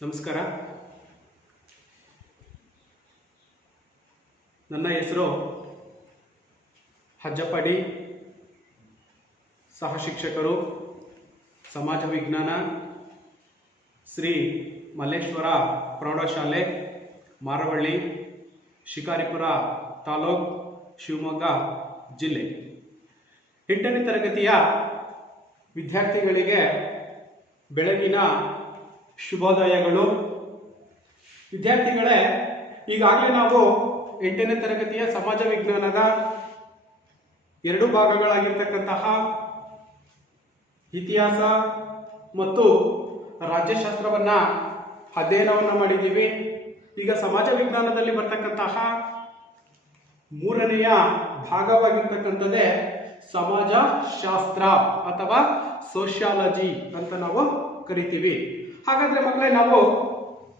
ನಮಸ್ಕಾರ. ನನ್ನ ಹೆಸರು ಹಜ್ಜಪ್ಪ ಡಿ, ಸಹ ಶಿಕ್ಷಕರು, ಸಮಾಜ ವಿಜ್ಞಾನ, ಶ್ರೀ ಮಲ್ಲೇಶ್ವರ ಪ್ರೌಢಶಾಲೆ, ಮಾರವಳ್ಳಿ, ಶಿಕಾರಿಪುರ ತಾಲೂಕು, ಶಿವಮೊಗ್ಗ ಜಿಲ್ಲೆ. 8ನೇ ತರಗತಿಯ ವಿದ್ಯಾರ್ಥಿಗಳಿಗೆ ಬೆಳಗಿನ ಶುಭೋದಯಗಳು. ವಿದ್ಯಾರ್ಥಿಗಳೇ, ಈಗಾಗಲೇ ನಾವು 8ನೇ ತರಗತಿಯ ಸಮಾಜ ವಿಜ್ಞಾನದ 2 ಭಾಗಗಳಾಗಿರ್ತಕ್ಕಂತಹ ಇತಿಹಾಸ ಮತ್ತು ರಾಜ್ಯಶಾಸ್ತ್ರವನ್ನ ಅಧ್ಯಯನವನ್ನ ಮಾಡಿದ್ದೀವಿ. ಈಗ ಸಮಾಜ ವಿಜ್ಞಾನದಲ್ಲಿ ಬರ್ತಕ್ಕಂತಹ 3ನೆಯ ಭಾಗವಾಗಿರ್ತಕ್ಕಂಥದ್ದೇ ಸಮಾಜಶಾಸ್ತ್ರ ಅಥವಾ ಸೋಷಿಯಾಲಜಿ ಅಂತ ನಾವು ಕರಿತೀವಿ. ಹಾಗಾದ್ರೆ ಮಕ್ಕಳೇ, ನಾವು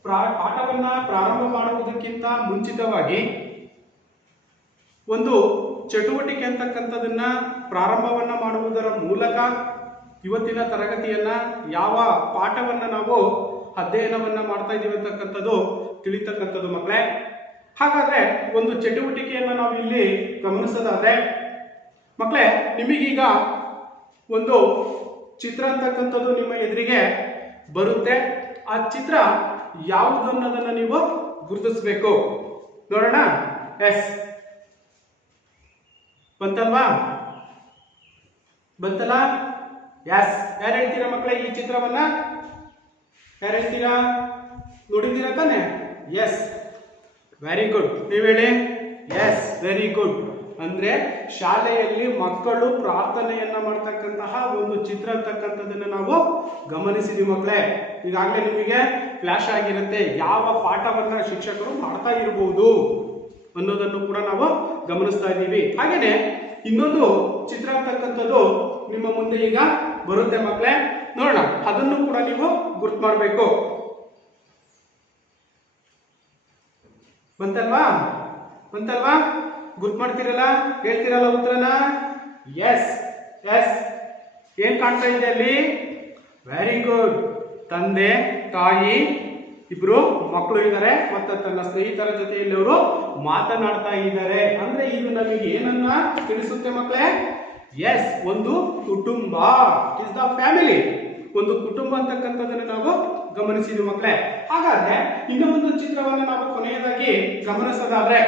ಪಾಠವನ್ನ ಪ್ರಾರಂಭ ಮಾಡುವುದಕ್ಕಿಂತ ಮುಂಚಿತವಾಗಿ ಒಂದು ಚಟುವಟಿಕೆ ಅಂತಕ್ಕಂಥದನ್ನ ಪ್ರಾರಂಭವನ್ನ ಮಾಡುವುದರ ಮೂಲಕ ಇವತ್ತಿನ ತರಗತಿಯನ್ನ, ಯಾವ ಪಾಠವನ್ನ ನಾವು ಅಧ್ಯಯನವನ್ನ ಮಾಡ್ತಾ ಇದ್ದೀವಿ ಅಂತಕ್ಕಂಥದ್ದು ತಿಳಿತಕ್ಕಂಥದ್ದು ಮಕ್ಕಳೇ. ಹಾಗಾದ್ರೆ ಒಂದು ಚಟುವಟಿಕೆಯನ್ನ ನಾವು ಇಲ್ಲಿ ಗಮನಿಸೋದಾದ್ರೆ ಮಕ್ಕಳೇ, ನಿಮಗೀಗ ಒಂದು ಚಿತ್ರ ಅಂತಕ್ಕಂಥದ್ದು ನಿಮ್ಮ ಎದುರಿಗೆ ಬರುತ್ತೆ. ಆ ಚಿತ್ರ ಯಾವುದು ಅನ್ನೋದನ್ನ ನೀವು ಗುರುತಿಸಬೇಕು. ನೋಡೋಣ. ಎಸ್, ಬಂತಲ್ವಾ? ಬಂತಲ್ಲ? ಎಸ್. ಯಾರು ಹೇಳ್ತೀರಾ ಮಕ್ಕಳೇ ಈ ಚಿತ್ರವನ್ನ? ಯಾರು ಹೇಳ್ತೀರಾ? ನೋಡಿದ್ದೀರಾ ತಾನೆ? Yes, very good. ನೀವು ಹೇಳಿ. Yes, very good. ಅಂದ್ರೆ ಶಾಲೆಯಲ್ಲಿ ಮಕ್ಕಳು ಪ್ರಾರ್ಥನೆಯನ್ನ ಮಾಡ್ತಕ್ಕಂತಹ ಒಂದು ಚಿತ್ರ ಅಂತಕ್ಕಂಥದ್ದನ್ನ ನಾವು ಗಮನಿಸಿದೀವಿ ಮಕ್ಕಳೇ. ಈಗಾಗಲೇ ನಿಮಗೆ ಫ್ಲಾಶ್ ಆಗಿರುತ್ತೆ ಯಾವ ಪಾಠವನ್ನ ಶಿಕ್ಷಕರು ಮಾಡ್ತಾ ಇರಬಹುದು ಅನ್ನೋದನ್ನು ಕೂಡ ನಾವು ಗಮನಿಸ್ತಾ ಇದ್ದೀವಿ. ಹಾಗೇನೆ ಇನ್ನೊಂದು ಚಿತ್ರ ಅಂತಕ್ಕಂಥದ್ದು ನಿಮ್ಮ ಮುಂದೆ ಈಗ ಬರುತ್ತೆ ಮಕ್ಕಳೇ. ನೋಡೋಣ, ಅದನ್ನು ಕೂಡ ನೀವು ಗುರ್ತು ಮಾಡಬೇಕು. ಬಂತಲ್ವಾ? ಬಂತಲ್ವಾ? ಗುರ್ತು ಮಾಡ್ತೀರಲ್ಲ? ಹೇಳ್ತೀರಲ್ಲ ಉತ್ತರನ? Yes yes. ಏನ್ ಕಾಣ್ತಾ ಇದೆ ಅಲ್ಲಿ? Very good. ತಂದೆ, ತಾಯಿ, ಇಬ್ರು ಮಕ್ಕಳು ಇದ್ದಾರೆ ಮತ್ತು ತನ್ನ ಸ್ನೇಹಿತರ ಜೊತೆಯಲ್ಲಿ ಅವರು ಮಾತನಾಡ್ತಾ ಇದ್ದಾರೆ. ಅಂದ್ರೆ ಇದು ನಮಗೆ ಏನನ್ನ ತಿಳಿಸುತ್ತೆ ಮಕ್ಕಳೇ? ಎಸ್, ಒಂದು ಕುಟುಂಬ. It is the family. ಒಂದು ಕುಟುಂಬ ಅಂತಕ್ಕಂಥದ್ದನ್ನು ನಾವು ಗಮನಿಸಿದ್ವಿ ಮಕ್ಕಳೇ. ಹಾಗಾದ್ರೆ ಇನ್ನೊಂದು ಚಿತ್ರವನ್ನ ನಾವು ಕೊನೆಯದಾಗಿ ಗಮನಿಸೋದಾದ್ರೆ,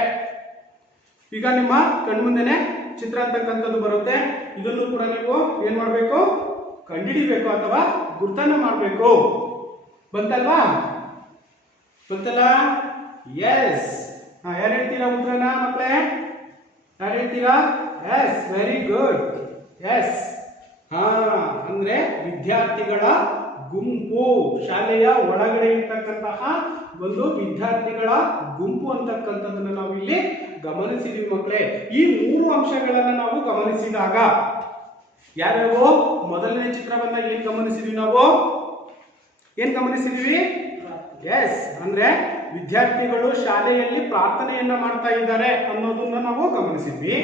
ಈಗ ನಿಮ್ಮ ಕಣ್ಮುಂದೆನೆ ಚಿತ್ರ ಅಂತಕ್ಕಂಥದ್ದು ಬರುತ್ತೆ. ಇದನ್ನು ಕೂಡ ನೀವು ಏನ್ ಮಾಡಬೇಕು? ಕಂಡುಹಿಡಿಬೇಕು ಅಥವಾ ಗುರ್ತನ್ನ ಮಾಡಬೇಕು. ಬಂತಲ್ವಾ? ಬಂತಲ್ಲ? ಎಸ್. ಯಾರು ಹೇಳ್ತೀರಾ ಉತ್ತರನ ಮಕ್ಕಳೇ? ಯಾರು ಹೇಳ್ತೀರಾ? Yes, very good. ಎಸ್. ಅಂದ್ರೆ ವಿದ್ಯಾರ್ಥಿಗಳ ಗುಂಪು, ಶಾಲೆಯ ಒಳಗಡೆ ಇರ್ತಕ್ಕಂತಹ ಒಂದು ವಿದ್ಯಾರ್ಥಿಗಳ ಗುಂಪು ಅಂತಕ್ಕಂಥದ್ದನ್ನ ನಾವು ಇಲ್ಲಿ ಗಮನಿಸಿದೀವಿ ಮಕ್ಕಳೇ. ಈ 3 ಅಂಶಗಳನ್ನ ನಾವು ಗಮನಿಸಿದಾಗ ಯಾವ್ಯಾವ? ಮೊದಲನೇ ಚಿತ್ರವನ್ನ ಏನ್ ಗಮನಿಸಿದ್ವಿ ನಾವು? ಏನ್ ಗಮನಿಸಿದ್ವಿ? ಎಸ್, ಅಂದ್ರೆ ವಿದ್ಯಾರ್ಥಿಗಳು ಶಾಲೆಯಲ್ಲಿ ಪ್ರಾರ್ಥನೆಯನ್ನ ಮಾಡ್ತಾ ಇದ್ದಾರೆ ಅನ್ನೋದನ್ನ ನಾವು ಗಮನಿಸಿದ್ವಿ.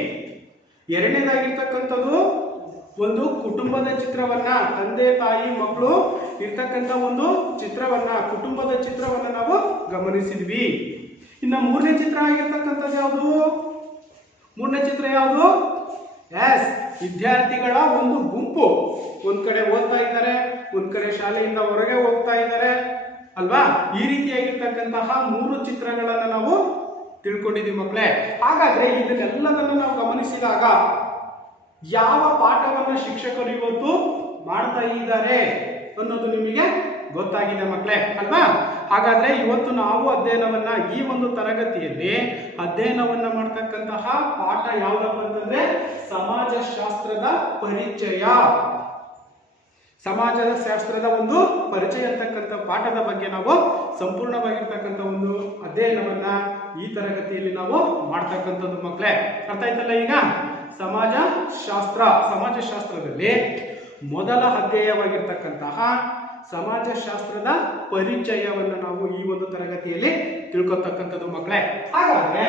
ಎರಡನೇದಾಗಿರ್ತಕ್ಕಂಥದ್ದು ಒಂದು ಕುಟುಂಬದ ಚಿತ್ರವನ್ನ, ತಂದೆ ತಾಯಿ ಮಕ್ಕಳು ಇರ್ತಕ್ಕಂಥ ಒಂದು ಚಿತ್ರವನ್ನ, ಕುಟುಂಬದ ಚಿತ್ರವನ್ನ ನಾವು ಗಮನಿಸಿದ್ವಿ. ಇನ್ನು 3ನೇ ಚಿತ್ರ ಆಗಿರ್ತಕ್ಕಂಥದ್ದು ಯಾವುದು? 3ನೇ ಚಿತ್ರ ಯಾವುದು? ಎಸ್, ವಿದ್ಯಾರ್ಥಿಗಳ ಒಂದು ಗುಂಪು. ಒಂದ್ ಕಡೆ ಓದ್ತಾ ಇದ್ದಾರೆ, ಒಂದ್ ಕಡೆ ಶಾಲೆಯಿಂದ ಹೊರಗೆ ಹೋಗ್ತಾ ಇದ್ದಾರೆ ಅಲ್ವಾ? ಈ ರೀತಿಯಾಗಿರ್ತಕ್ಕಂತಹ 3 ಚಿತ್ರಗಳನ್ನ ನಾವು ತಿಳ್ಕೊಂಡಿದ್ದೀವಿ ಮಕ್ಕಳೇ. ಹಾಗಾದ್ರೆ ಇದನ್ನೆಲ್ಲದನ್ನ ನಾವು ಗಮನಿಸಿದಾಗ ಯಾವ ಪಾಠವನ್ನ ಶಿಕ್ಷಕರು ಇವತ್ತು ಮಾಡ್ತಾ ಇದ್ದಾರೆ ಅನ್ನೋದು ನಿಮಗೆ ಗೊತ್ತಾಗಿದೆ ಮಕ್ಕಳೇ ಅಲ್ವಾ? ಹಾಗಾದ್ರೆ ಇವತ್ತು ನಾವು ಅಧ್ಯಯನವನ್ನ, ಈ ಒಂದು ತರಗತಿಯಲ್ಲಿ ಅಧ್ಯಯನವನ್ನ ಮಾಡ್ತಕ್ಕಂತಹ ಪಾಠ ಯಾವ್ದಪ್ಪ ಅಂತಂದ್ರೆ ಸಮಾಜಶಾಸ್ತ್ರದ ಪರಿಚಯ. ಸಮಾಜದ ಶಾಸ್ತ್ರದ ಒಂದು ಪರಿಚಯ ಅಂತಕ್ಕಂಥ ಪಾಠದ ಬಗ್ಗೆ ನಾವು ಸಂಪೂರ್ಣವಾಗಿರ್ತಕ್ಕಂಥ ಒಂದು ಅಧ್ಯಯನವನ್ನ ಈ ತರಗತಿಯಲ್ಲಿ ನಾವು ಮಾಡ್ತಕ್ಕಂಥದ್ದು ಮಕ್ಕಳೇ. ಅರ್ಥ ಆಯ್ತಲ್ಲ? ಈಗ ಸಮಾಜಶಾಸ್ತ್ರದಲ್ಲಿ ಮೊದಲ ಅಧ್ಯಾಯವಾಗಿರ್ತಕ್ಕಂತಹ ಸಮಾಜಶಾಸ್ತ್ರದ ಪರಿಚಯವನ್ನು ನಾವು ಈ ಒಂದು ತರಗತಿಯಲ್ಲಿ ತಿಳ್ಕೊತಕ್ಕಂಥದ್ದು ಮಕ್ಕಳೇ. ಹಾಗಾದ್ರೆ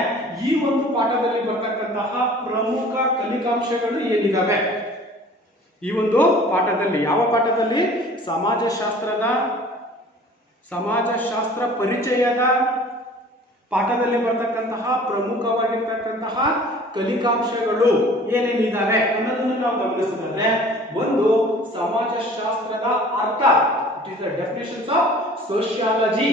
ಈ ಒಂದು ಪಾಠದಲ್ಲಿ ಬರ್ತಕ್ಕಂತಹ ಪ್ರಮುಖ ಕಲಿಕಾಂಶಗಳು ಏನಿದಾವೆ? ಈ ಒಂದು ಪಾಠದಲ್ಲಿ, ಯಾವ ಪಾಠದಲ್ಲಿ? ಸಮಾಜಶಾಸ್ತ್ರದ ಸಮಾಜಶಾಸ್ತ್ರ ಪರಿಚಯದ ಪಾಠದಲ್ಲಿ ಬರ್ತಕ್ಕಂತಹ ಪ್ರಮುಖವಾಗಿರ್ತಕ್ಕಂತಹ ಕಲಿಕಾಂಶಗಳು ಏನೇನಿದ್ದಾವೆ ಅನ್ನೋದನ್ನು ನಾವು ಗಮನಿಸಿದ್ರೆ, ಒಂದು ಸಮಾಜಶಾಸ್ತ್ರದ ಅರ್ಥ, it is the definitions of sociology.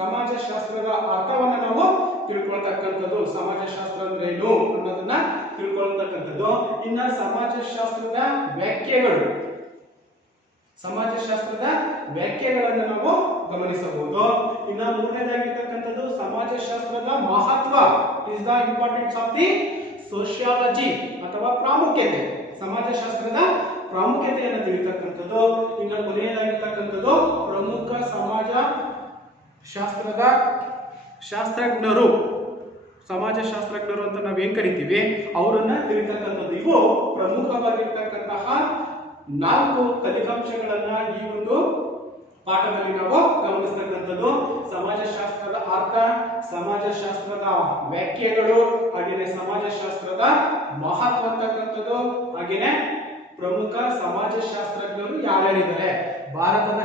ಸಮಾಜಶಾಸ್ತ್ರದ ಅರ್ಥವನ್ನ ನಾವು ತಿಳ್ಕೊಳ್ತಕ್ಕಂಥದ್ದು, ಸಮಾಜಶಾಸ್ತ್ರ ಅಂದ್ರೆ ಏನು ಅನ್ನೋದನ್ನ ತಿಳ್ಕೊಳ್ತಕ್ಕಂಥದ್ದು. ಇನ್ನ ಸಮಾಜಶಾಸ್ತ್ರದ ವ್ಯಾಖ್ಯೆಗಳು, ಸಮಾಜಶಾಸ್ತ್ರದ ವ್ಯಾಖ್ಯೆಗಳನ್ನು ನಾವು ಗಮನಿಸಬಹುದು. ಇನ್ನ ಮೂರನೇದಾಗಿರ್ತಕ್ಕಂಥದ್ದು ಸಮಾಜಶಾಸ್ತ್ರದ ಮಹತ್ವ, is the importance of the sociology ಅಥವಾ ಪ್ರಾಮುಖ್ಯತೆ, ಸಮಾಜಶಾಸ್ತ್ರದ ಪ್ರಾಮುಖ್ಯತೆಯನ್ನು ತಿಳಿತಕ್ಕಂಥದ್ದು. ಇನ್ನು ಕೊನೆಯದಾಗಿರ್ತಕ್ಕಂಥದ್ದು ಪ್ರಮುಖ ಸಮಾಜ ಶಾಸ್ತ್ರದ ಶಾಸ್ತ್ರಜ್ಞರು, ಸಮಾಜಶಾಸ್ತ್ರಜ್ಞರು ಅಂತ ನಾವೇನ್ ಕರಿತೀವಿ ಅವರನ್ನ ತಿಳಿತಕ್ಕಂಥದ್ದು. ಇವು ಪ್ರಮುಖವಾಗಿರ್ತಕ್ಕಂತಹ 4 ಕಲಿಕಾಂಶಗಳನ್ನ ಈ ಒಂದು ಪಾಠದಲ್ಲಿ ನಾವು ಗಮನಿಸ್ತಕ್ಕಂಥದ್ದು. ಸಮಾಜಶಾಸ್ತ್ರದ ಅರ್ಥ, ಸಮಾಜಶಾಸ್ತ್ರದ ವ್ಯಾಖ್ಯೆಗಳು, ಹಾಗೇನೆ ಸಮಾಜಶಾಸ್ತ್ರದ ಮಹತ್ವ ಅಂತಕ್ಕಂಥದ್ದು, ಹಾಗೇನೆ ಪ್ರಮುಖ ಸಮಾಜಶಾಸ್ತ್ರಜ್ಞರು ಯಾರ್ಯಾರಿದ್ದಾರೆ, ಭಾರತದ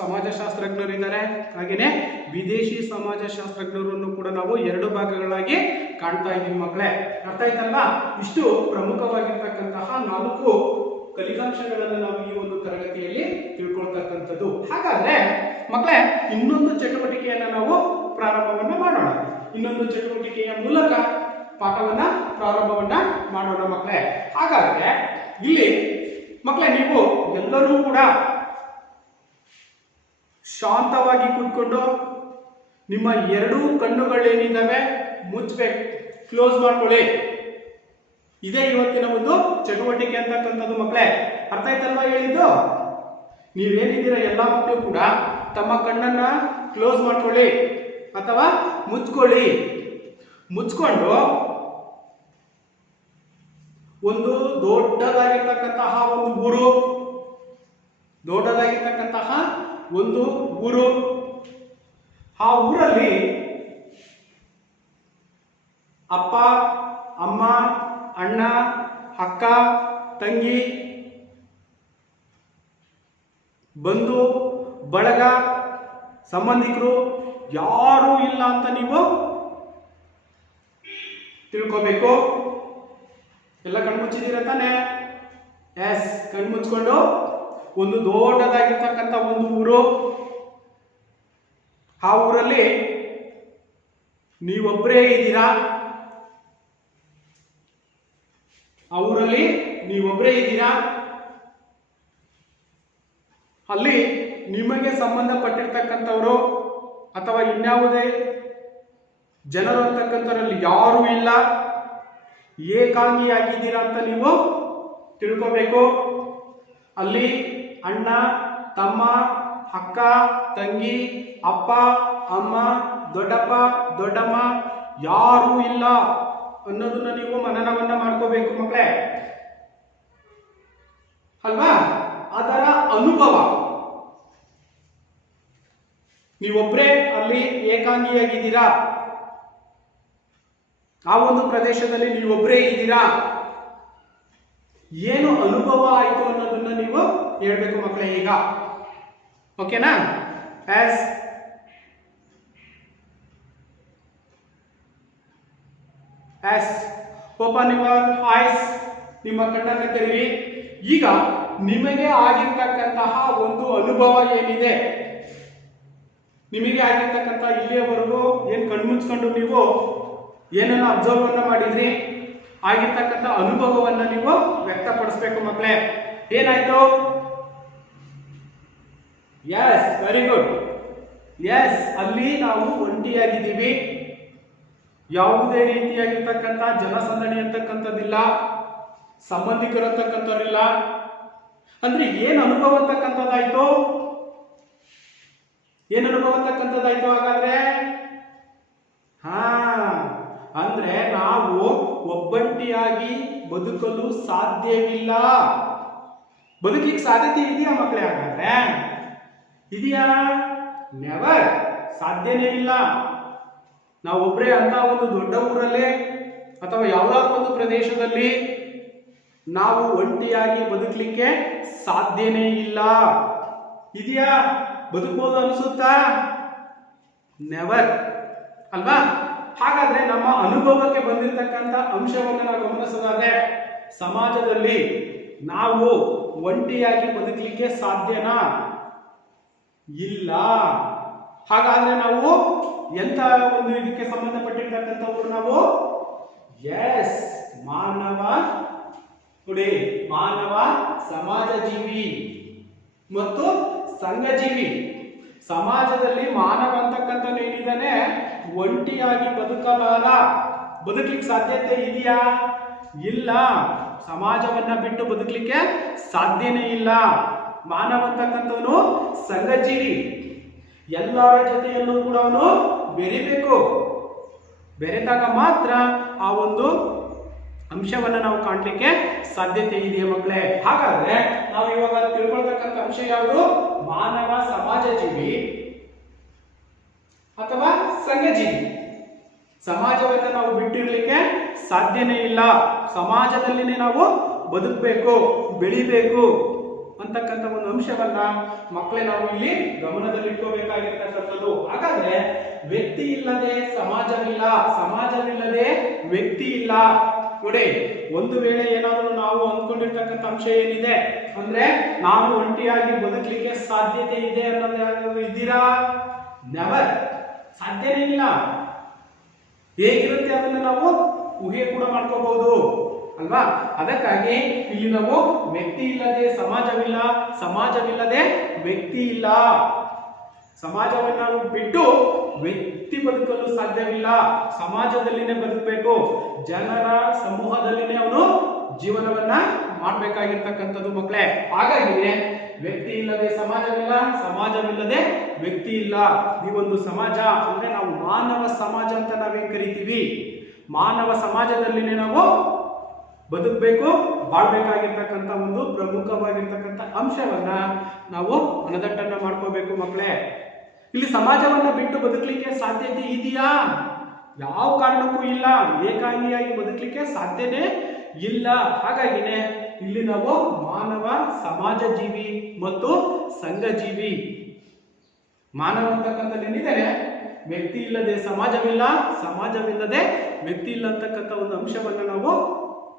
ಸಮಾಜಶಾಸ್ತ್ರಜ್ಞರು ಇದ್ದಾರೆ, ಹಾಗೇನೆ ವಿದೇಶಿ ಸಮಾಜಶಾಸ್ತ್ರಜ್ಞರನ್ನು ಕೂಡ ನಾವು 2 ಭಾಗಗಳಾಗಿ ಕಾಣ್ತಾ ಇದ್ದೀವಿ ಮಕ್ಕಳೇ. ಅರ್ಥ ಆಯ್ತಲ್ವಾ? ಇಷ್ಟು ಪ್ರಮುಖವಾಗಿರ್ತಕ್ಕಂತಹ 4 ಕಲಿಕಾಂಶಗಳನ್ನು ನಾವು ಈ ಒಂದು ತರಗತಿಯಲ್ಲಿ ತಿಳ್ಕೊಳ್ತಕ್ಕಂಥದ್ದು. ಹಾಗಾದ್ರೆ ಮಕ್ಕಳೇ, ಇನ್ನೊಂದು ಚಟುವಟಿಕೆಯನ್ನ ನಾವು ಪ್ರಾರಂಭವನ್ನ ಮಾಡೋಣ. ಇನ್ನೊಂದು ಚಟುವಟಿಕೆಯ ಮೂಲಕ ಪಾಠವನ್ನ ಪ್ರಾರಂಭವನ್ನ ಮಾಡೋಣ ಮಕ್ಕಳೇ. ಹಾಗಾದ್ರೆ ಇಲ್ಲಿ ಮಕ್ಕಳೇ, ನೀವು ಎಲ್ಲರೂ ಕೂಡ ಶಾಂತವಾಗಿ ಕೂತ್ಕೊಂಡು ನಿಮ್ಮ 2 ಕಣ್ಣುಗಳೇನಿದ್ದಾವೆ ಮುಚ್ಚಬೇಕು, ಕ್ಲೋಸ್ ಮಾಡ್ಕೊಳ್ಳಿ. ಇದೇ ಇವತ್ತಿನ ಒಂದು ಚಟುವಟಿಕೆ ಅಂತಕ್ಕಂಥದ್ದು ಮಕ್ಕಳೇ. ಅರ್ಥ ಆಯ್ತಲ್ವಾ ಹೇಳಿದ್ದು? ನೀವೇನಿದ್ದೀರಾ ಎಲ್ಲ ಮಕ್ಕಳು ಕೂಡ ತಮ್ಮ ಕಣ್ಣನ್ನ ಕ್ಲೋಸ್ ಮಾಡ್ಕೊಳ್ಳಿ ಅಥವಾ ಮುಚ್ಕೊಳ್ಳಿ. ಮುಚ್ಕೊಂಡು ಒಂದು ದೊಡ್ಡದಾಗಿರ್ತಕ್ಕಂತಹ ಒಂದು ಊರು, ದೊಡ್ಡದಾಗಿರ್ತಕ್ಕಂತಹ ಒಂದು ಊರು, ಆ ಊರಲ್ಲಿ ಅಪ್ಪ, ಅಮ್ಮ, ಅಣ್ಣ, ಅಕ್ಕ, ತಂಗಿ, ಬಂಧು ಬಳಗ, ಸಂಬಂಧಿಕರು ಯಾರೂ ಇಲ್ಲ ಅಂತ ನೀವು ತಿಳ್ಕೋಬೇಕು. ಎಲ್ಲ ಕಣ್ಮುಚ್ಚಿದ್ದೀರ ತಾನೆ? ಎಸ್, ಕಣ್ಮುಚ್ಕೊಂಡು ಒಂದು ದೊಡ್ಡದಾಗಿರ್ತಕ್ಕಂಥ ಒಂದು ಊರು, ಆ ಊರಲ್ಲಿ ನೀವೊಬ್ಬರೇ ಇದ್ದೀರಾ. ಆ ಊರಲ್ಲಿ ನೀವೊಬ್ಬರೇ ಇದ್ದೀರಾ. ಅಲ್ಲಿ ನಿಮಗೆ ಸಂಬಂಧಪಟ್ಟಿರ್ತಕ್ಕಂಥವರು ಅಥವಾ ಇನ್ಯಾವುದೇ ಜನರು ಅಂತಕ್ಕಂಥವರಲ್ಲಿ ಯಾರೂ ಇಲ್ಲ. ಏಕಾಂಗಿಯಾಗಿದ್ದೀರಾ ಅಂತ ನೀವು ತಿಳ್ಕೋಬೇಕು. ಅಲ್ಲಿ ಅಣ್ಣ, ತಮ್ಮ, ಅಕ್ಕ, ತಂಗಿ, ಅಪ್ಪ, ಅಮ್ಮ, ದೊಡ್ಡಪ್ಪ, ದೊಡ್ಡಮ್ಮ ಯಾರೂ ಇಲ್ಲ ಅನ್ನೋದನ್ನ ನೀವು ಮನನವನ್ನ ಮಾಡ್ಕೋಬೇಕು ಮಕ್ಕಳೇ, ಅಲ್ವಾ? ಅದರ ಅನುಭವ, ನೀವೊಬ್ಬರೇ ಅಲ್ಲಿ ಏಕಾಂಗಿಯಾಗಿದ್ದೀರಾ, ಆ ಒಂದು ಪ್ರದೇಶದಲ್ಲಿ ನೀವೊಬ್ಬರೇ ಇದ್ದೀರಾ, ಏನು ಅನುಭವ ಆಯಿತು ಅನ್ನೋದನ್ನ ನೀವು ಹೇಳ್ಬೇಕು ಮಕ್ಕಳೇ ಈಗ. ಓಕೆನಾ? Yes, yes, open your eyes, ನಿಮ್ಮ ಕಣ್ಣನ್ನು ತೆರೆಯಿರಿ. ಈಗ ನಿಮಗೆ ಆಗಿರ್ತಕ್ಕಂತಹ ಒಂದು ಅನುಭವ ಏನಿದೆ, ನಿಮಗೆ ಆಗಿರ್ತಕ್ಕಂಥ ಇಲ್ಲಿಯವರೆಗೂ ಏನು ಕಣ್ಮುಚ್ಕೊಂಡು ನೀವು ಏನನ್ನ ಅಬ್ಸರ್ವ್ ಅನ್ನ ಮಾಡಿದ್ರಿ, ಆಗಿರ್ತಕ್ಕಂಥ ಅನುಭವವನ್ನ ನೀವು ವ್ಯಕ್ತಪಡಿಸ್ಬೇಕು ಮಕ್ಕಳೇ. ಏನಾಯ್ತು? S, very good. ಎಸ್, ಅಲ್ಲಿ ನಾವು ಒಂಟಿಯಾಗಿದ್ದೀವಿ, ಯಾವುದೇ ರೀತಿಯಾಗಿರ್ತಕ್ಕಂಥ ಜನಸಂದಣಿ ಅಂತಕ್ಕಂಥದ್ದಿಲ್ಲ, ಸಂಬಂಧಿಕರು ಅಂತಕ್ಕಂಥವ್ರಿಲ್ಲ. ಅಂದ್ರೆ ಏನ್ ಅನುಭವ ಅಂತಕ್ಕಂಥದ್ದಾಯ್ತು? ಏನ್ ಅನುಭವ ಅಂತಕ್ಕಂಥದ್ದಾಯ್ತು ಹಾಗಾದ್ರೆ? ಅಂದ್ರೆ ನಾವು ಒಬ್ಬಂಟಿಯಾಗಿ ಬದುಕಲು ಸಾಧ್ಯವಿಲ್ಲ. ಬದುಕಿಗೆ ಸಾಧ್ಯತೆ ಇದೆಯಾ ಮಕ್ಕಳೇ? ಹಾಗಾದ್ರೆ ಇದೆಯಾ? ನೆವರ್, ಸಾಧ್ಯನೇ ಇಲ್ಲ. ನಾವೊಬ್ಬರೇ ಅಂತ ಒಂದು ದೊಡ್ಡ ಊರಲ್ಲೇ ಅಥವಾ ಯಾವುದಾದ್ರೂ ಒಂದು ಪ್ರದೇಶದಲ್ಲಿ ನಾವು ಒಂಟಿಯಾಗಿ ಬದುಕಲಿಕ್ಕೆ ಸಾಧ್ಯನೇ ಇಲ್ಲ. ಇದೆಯಾ? ಬದುಕಬಹುದು ಅನಿಸುತ್ತಾ? ನೆವರ್ ಅಲ್ವಾ? ಹಾಗಾದ್ರೆ ನಮ್ಮ ಅನುಭವಕ್ಕೆ ಬಂದಿರತಕ್ಕಂತ ಅಂಶವನ್ನು ನಾವು ಗಮನಿಸೋದಾದ್ರೆ, ಸಮಾಜದಲ್ಲಿ ನಾವು ಒಂಟಿಯಾಗಿ ಬದುಕಲಿಕ್ಕೆ ಸಾಧ್ಯನಾ? ಇಲ್ಲ. ಹಾಗಾದ್ರೆ ನಾವು ಎಂತ ಒಂದು ಇದಕ್ಕೆ ಸಂಬಂಧಪಟ್ಟಿರ್ತಕ್ಕಂಥವ್ರು ನಾವು? ಎಸ್, ಮಾನವ ಸಮಾಜ ಜೀವಿ ಮತ್ತು ಸಂಘಜೀವಿ. ಸಮಾಜದಲ್ಲಿ ಮಾನವ ಅಂತಕ್ಕಂಥ ಏನಿದ್ದಾನೆ ಒಂಟಿಯಾಗಿ ಬದುಕಲಿಕ್ಕೆ ಸಾಧ್ಯತೆ ಇದೆಯಾ? ಇಲ್ಲ. ಸಮಾಜವನ್ನ ಬಿಟ್ಟು ಬದುಕಲಿಕ್ಕೆ ಸಾಧ್ಯನೇ ಇಲ್ಲ. ಮಾನವ ಅಂತಕ್ಕಂಥವನು ಸಂಘಜೀವಿ. ಎಲ್ಲರ ಜೊತೆಯಲ್ಲೂ ಕೂಡ ಅವನು ಬೆರಿಬೇಕು. ಬೆರೆತಾಗ ಮಾತ್ರ ಆ ಒಂದು ಅಂಶವನ್ನ ನಾವು ಕಾಣಲಿಕ್ಕೆ ಸಾಧ್ಯತೆ ಇದೆಯಾ ಮಕ್ಕಳೇ? ಹಾಗಾದ್ರೆ ನಾವು ಇವಾಗ ತಿಳ್ಕೊಳ್ತಕ್ಕಂಥ ಅಂಶ ಯಾವುದು? ಮಾನವ ಸಮಾಜ ಜೀವಿ ಅಥವಾ ಸಂಘಜೀವಿ. ಸಮಾಜವನ್ನ ನಾವು ಬಿಟ್ಟಿರ್ಲಿಕ್ಕೆ ಸಾಧ್ಯನೇ ಇಲ್ಲ. ಸಮಾಜದಲ್ಲಿನೇ ನಾವು ಬದುಕಬೇಕು, ಬೆಳಿಬೇಕು ಅಂತಕ್ಕಂಥ ಒಂದು ಅಂಶವನ್ನ ಮಕ್ಕಳೇ ನಾವು ಇಲ್ಲಿ ಗಮನದಲ್ಲಿಟ್ಕೋಬೇಕಾಗಿರ್ತಕ್ಕಂಥದ್ದು. ಹಾಗಾದ್ರೆ ವ್ಯಕ್ತಿ ಇಲ್ಲದೆ ಸಮಾಜವಿಲ್ಲ, ಸಮಾಜವಿಲ್ಲದೆ ವ್ಯಕ್ತಿ ಇಲ್ಲ. ನೋಡಿ, ಒಂದು ವೇಳೆ ಏನಾದರೂ ನಾವು ಅಂದ್ಕೊಂಡಿರ್ತಕ್ಕಂಥ ಅಂಶ ಏನಿದೆ ಅಂದ್ರೆ ನಾನು ಒಂಟಿಯಾಗಿ ಬದುಕಲಿಕ್ಕೆ ಸಾಧ್ಯತೆ ಇದೆ ಅನ್ನೋದು ಇದ್ದೀರಾ? ನೆವರ್, ಸಾಧ್ಯನೇ ಇಲ್ಲ. ಹೇಗಿರುತ್ತೆ ಅದನ್ನು ನಾವು ಊಹೆ ಕೂಡ ಮಾಡ್ಕೋಬಹುದು ಅಲ್ವಾ? ಅದಕ್ಕಾಗಿ ಇಲ್ಲಿ ನಾವು ವ್ಯಕ್ತಿ ಇಲ್ಲದೆ ಸಮಾಜವಿಲ್ಲ, ಸಮಾಜವಿಲ್ಲದೆ ವ್ಯಕ್ತಿ ಇಲ್ಲ. ಸಮಾಜವನ್ನು ನಾವು ಬಿಟ್ಟು ವ್ಯಕ್ತಿ ಬದುಕಲು ಸಾಧ್ಯವಿಲ್ಲ. ಸಮಾಜದಲ್ಲಿನೇ ಬದುಕಬೇಕು, ಜನರ ಸಮೂಹದಲ್ಲಿನೇ ಅವನು ಜೀವನವನ್ನ ಮಾಡಬೇಕಾಗಿರ್ತಕ್ಕಂಥದ್ದು ಮಕ್ಕಳೇ. ಹಾಗಾಗಿದೆ ವ್ಯಕ್ತಿ ಇಲ್ಲದೆ ಸಮಾಜವಿಲ್ಲ, ಸಮಾಜವಿಲ್ಲದೆ ವ್ಯಕ್ತಿ ಇಲ್ಲ. ಈ ಒಂದು ಸಮಾಜ ಅಂದ್ರೆ ನಾವು ಮಾನವ ಸಮಾಜ ಅಂತ ನಾವೇನ್ ಕರಿತೀವಿ. ಮಾನವ ಸಮಾಜದಲ್ಲಿನೇ ನಾವು ಬದುಕಬೇಕು, ಬಾಳ್ಬೇಕಾಗಿರ್ತಕ್ಕಂಥ ಒಂದು ಪ್ರಮುಖವಾಗಿರ್ತಕ್ಕಂಥ ಅಂಶವನ್ನ ನಾವು ಮನದಟ್ಟನ್ನ ಮಾಡ್ಕೋಬೇಕು ಮಕ್ಕಳೇ. ಇಲ್ಲಿ ಸಮಾಜವನ್ನ ಬಿಟ್ಟು ಬದುಕಲಿಕ್ಕೆ ಸಾಧ್ಯತೆ ಇದೆಯಾ? ಯಾವ ಕಾರಣಕ್ಕೂ ಇಲ್ಲ. ಏಕಾಂಗಿಯಾಗಿ ಬದುಕಲಿಕ್ಕೆ ಸಾಧ್ಯನೇ ಇಲ್ಲ. ಹಾಗಾಗಿನೇ ಇಲ್ಲಿ ನಾವು ಮಾನವ ಸಮಾಜ ಜೀವಿ ಮತ್ತು ಸಂಘಜೀವಿ. ಮಾನವ ಅಂತಕ್ಕಂಥದ್ದು ಏನಿದೆ, ವ್ಯಕ್ತಿ ಇಲ್ಲದೆ ಸಮಾಜವಿಲ್ಲ, ಸಮಾಜವಿಲ್ಲದೆ ವ್ಯಕ್ತಿ ಇಲ್ಲ ಅಂತಕ್ಕಂಥ ಒಂದು ಅಂಶವನ್ನ ನಾವು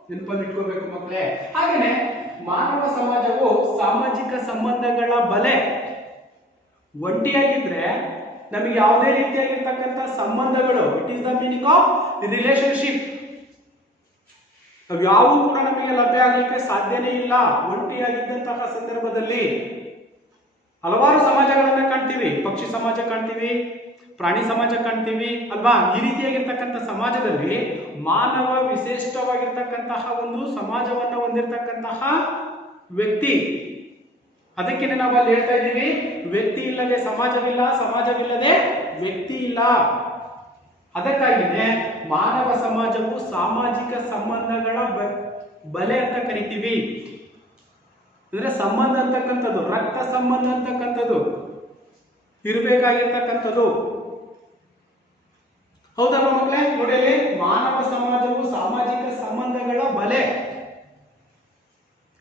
ನೆನಪಲ್ಲಿ ಇಟ್ಕೋಬೇಕು ಮಕ್ಕಳೇ. ಹಾಗೇನೆ ಮಾನವ ಸಮಾಜವು ಸಾಮಾಜಿಕ ಸಂಬಂಧಗಳ ಬಲೆ. ಒಂಟಿಯಾಗಿದ್ರೆ ನಮಗೆ ಯಾವುದೇ ರೀತಿಯಾಗಿರ್ತಕ್ಕಂಥ ಸಂಬಂಧಗಳು, it is the meaning of relationship, ಅವು ಕೂಡ ನಮಗೆ ಲಭ್ಯ ಆಗಲಿಕ್ಕೆ ಸಾಧ್ಯನೇ ಇಲ್ಲ. ಒಂಟಿಯಾಗಿದ್ದಂತಹ ಸಂದರ್ಭದಲ್ಲಿ ಹಲವಾರು ಸಮಾಜಗಳನ್ನ ಕಾಣ್ತೀವಿ. ಪಕ್ಷಿ ಸಮಾಜ ಕಾಣ್ತೀವಿ, ಪ್ರಾಣಿ ಸಮಾಜ ಕಾಣ್ತೀವಿ ಅಲ್ವಾ? ಈ ರೀತಿಯಾಗಿರ್ತಕ್ಕಂಥ ಸಮಾಜದಲ್ಲಿ ಮಾನವ ವಿಶಿಷ್ಟವಾಗಿರ್ತಕ್ಕಂತಹ ಒಂದು ಸಮಾಜವನ್ನ ಹೊಂದಿರತಕ್ಕಂತಹ ವ್ಯಕ್ತಿ. ಅದಕ್ಕೆ ನಾವು ಅಲ್ಲಿ ಹೇಳ್ತಾ ಇದ್ದೀವಿ, ವ್ಯಕ್ತಿ ಇಲ್ಲದೆ ಸಮಾಜವಿಲ್ಲ, ಸಮಾಜವಿಲ್ಲದೆ ವ್ಯಕ್ತಿ ಇಲ್ಲ. ಅದಕ್ಕಾಗಿನೇ ಮಾನವ ಸಮಾಜವು ಸಾಮಾಜಿಕ ಸಂಬಂಧಗಳ ಬಲೆ ಅಂತ ಕರಿತೀವಿ. ಅಂದ್ರೆ ಸಂಬಂಧ ಅಂತಕ್ಕಂಥದ್ದು, ರಕ್ತ ಸಂಬಂಧ ಅಂತಕ್ಕಂಥದ್ದು ಇರಬೇಕಾಗಿರ್ತಕ್ಕಂಥದ್ದು. ಹೌದಲ್ವ ಮಕ್ಕಳೇ? ನೋಡಿ, ಮಾನವ ಸಮಾಜವು ಸಾಮಾಜಿಕ ಸಂಬಂಧಗಳ ಬಲೆ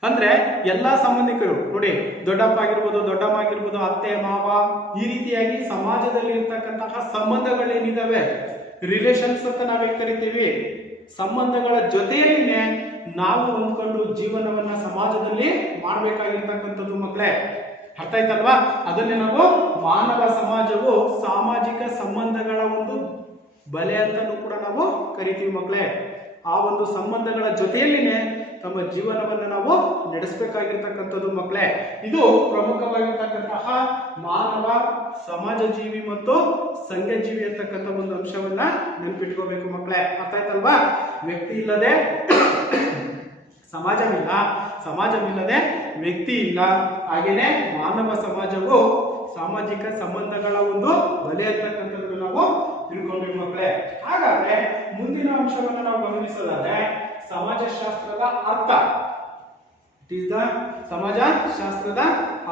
ಅಂದ್ರೆ ಎಲ್ಲಾ ಸಂಬಂಧಿಕರು, ನೋಡಿ, ದೊಡ್ಡಪ್ಪ ಆಗಿರ್ಬೋದು, ದೊಡ್ಡಮ್ಮ ಆಗಿರ್ಬೋದು, ಅತ್ತೆ ಮಾವ, ಈ ರೀತಿಯಾಗಿ ಸಮಾಜದಲ್ಲಿ ಇರ್ತಕ್ಕಂತಹ ಸಂಬಂಧಗಳೇನಿದಾವೆ, ರಿಲೇಷನ್ಸ್ ಅಂತ ನಾವೇನ್ ಕರಿತೀವಿ, ಸಂಬಂಧಗಳ ಜೊತೆಯಲ್ಲಿನೇ ನಾವು ಹೊಂದ್ಕೊಂಡು ಜೀವನವನ್ನ ಸಮಾಜದಲ್ಲಿ ಮಾಡಬೇಕಾಗಿರ್ತಕ್ಕಂಥದ್ದು ಮಕ್ಕಳೇ. ಅರ್ಥ ಆಯ್ತಲ್ವಾ? ಅದನ್ನೇ ನಾವು ಮಾನವ ಸಮಾಜವು ಸಾಮಾಜಿಕ ಸಂಬಂಧಗಳ ಒಂದು ಬಲೆ ಅಂತಲೂ ಕೂಡ ನಾವು ಕರಿತೀವಿ ಮಕ್ಕಳೇ. ಆ ಒಂದು ಸಂಬಂಧಗಳ ಜೊತೆಯಲ್ಲಿನೇ ತಮ್ಮ ಜೀವನವನ್ನು ನಾವು ನಡೆಸಬೇಕಾಗಿರ್ತಕ್ಕಂಥದ್ದು ಮಕ್ಕಳೇ. ಇದು ಪ್ರಮುಖವಾಗಿರ್ತಕ್ಕಂತಹ ಮಾನವ ಸಮಾಜ ಜೀವಿ ಮತ್ತು ಸಂಘಜೀವಿ ಅಂತಕ್ಕಂಥ ಒಂದು ಅಂಶವನ್ನ ನೆನಪಿಟ್ಕೋಬೇಕು ಮಕ್ಕಳೇ. ಅರ್ಥ ಆಯ್ತಲ್ವಾ? ವ್ಯಕ್ತಿ ಇಲ್ಲದೆ ಸಮಾಜವಿಲ್ಲ, ಸಮಾಜವಿಲ್ಲದೆ ವ್ಯಕ್ತಿ ಇಲ್ಲ. ಹಾಗೇನೆ ಮಾನವ ಸಮಾಜವು ಸಾಮಾಜಿಕ ಸಂಬಂಧಗಳ ಒಂದು ಬಲೆ ಅಂತಕ್ಕಂಥದ್ದು ನಾವು ತಿಳ್ಕೊಂಡ್ವಿ ಮಕ್ಕಳೇ. ಹಾಗಾದ್ರೆ ಮುಂದಿನ ಅಂಶವನ್ನು ನಾವು ಗಮನಿಸೋದಾದ್ರೆ ಸಮಾಜಶಾಸ್ತ್ರದ ಅರ್ಥ. ಸಮಾಜಶಾಸ್ತ್ರದ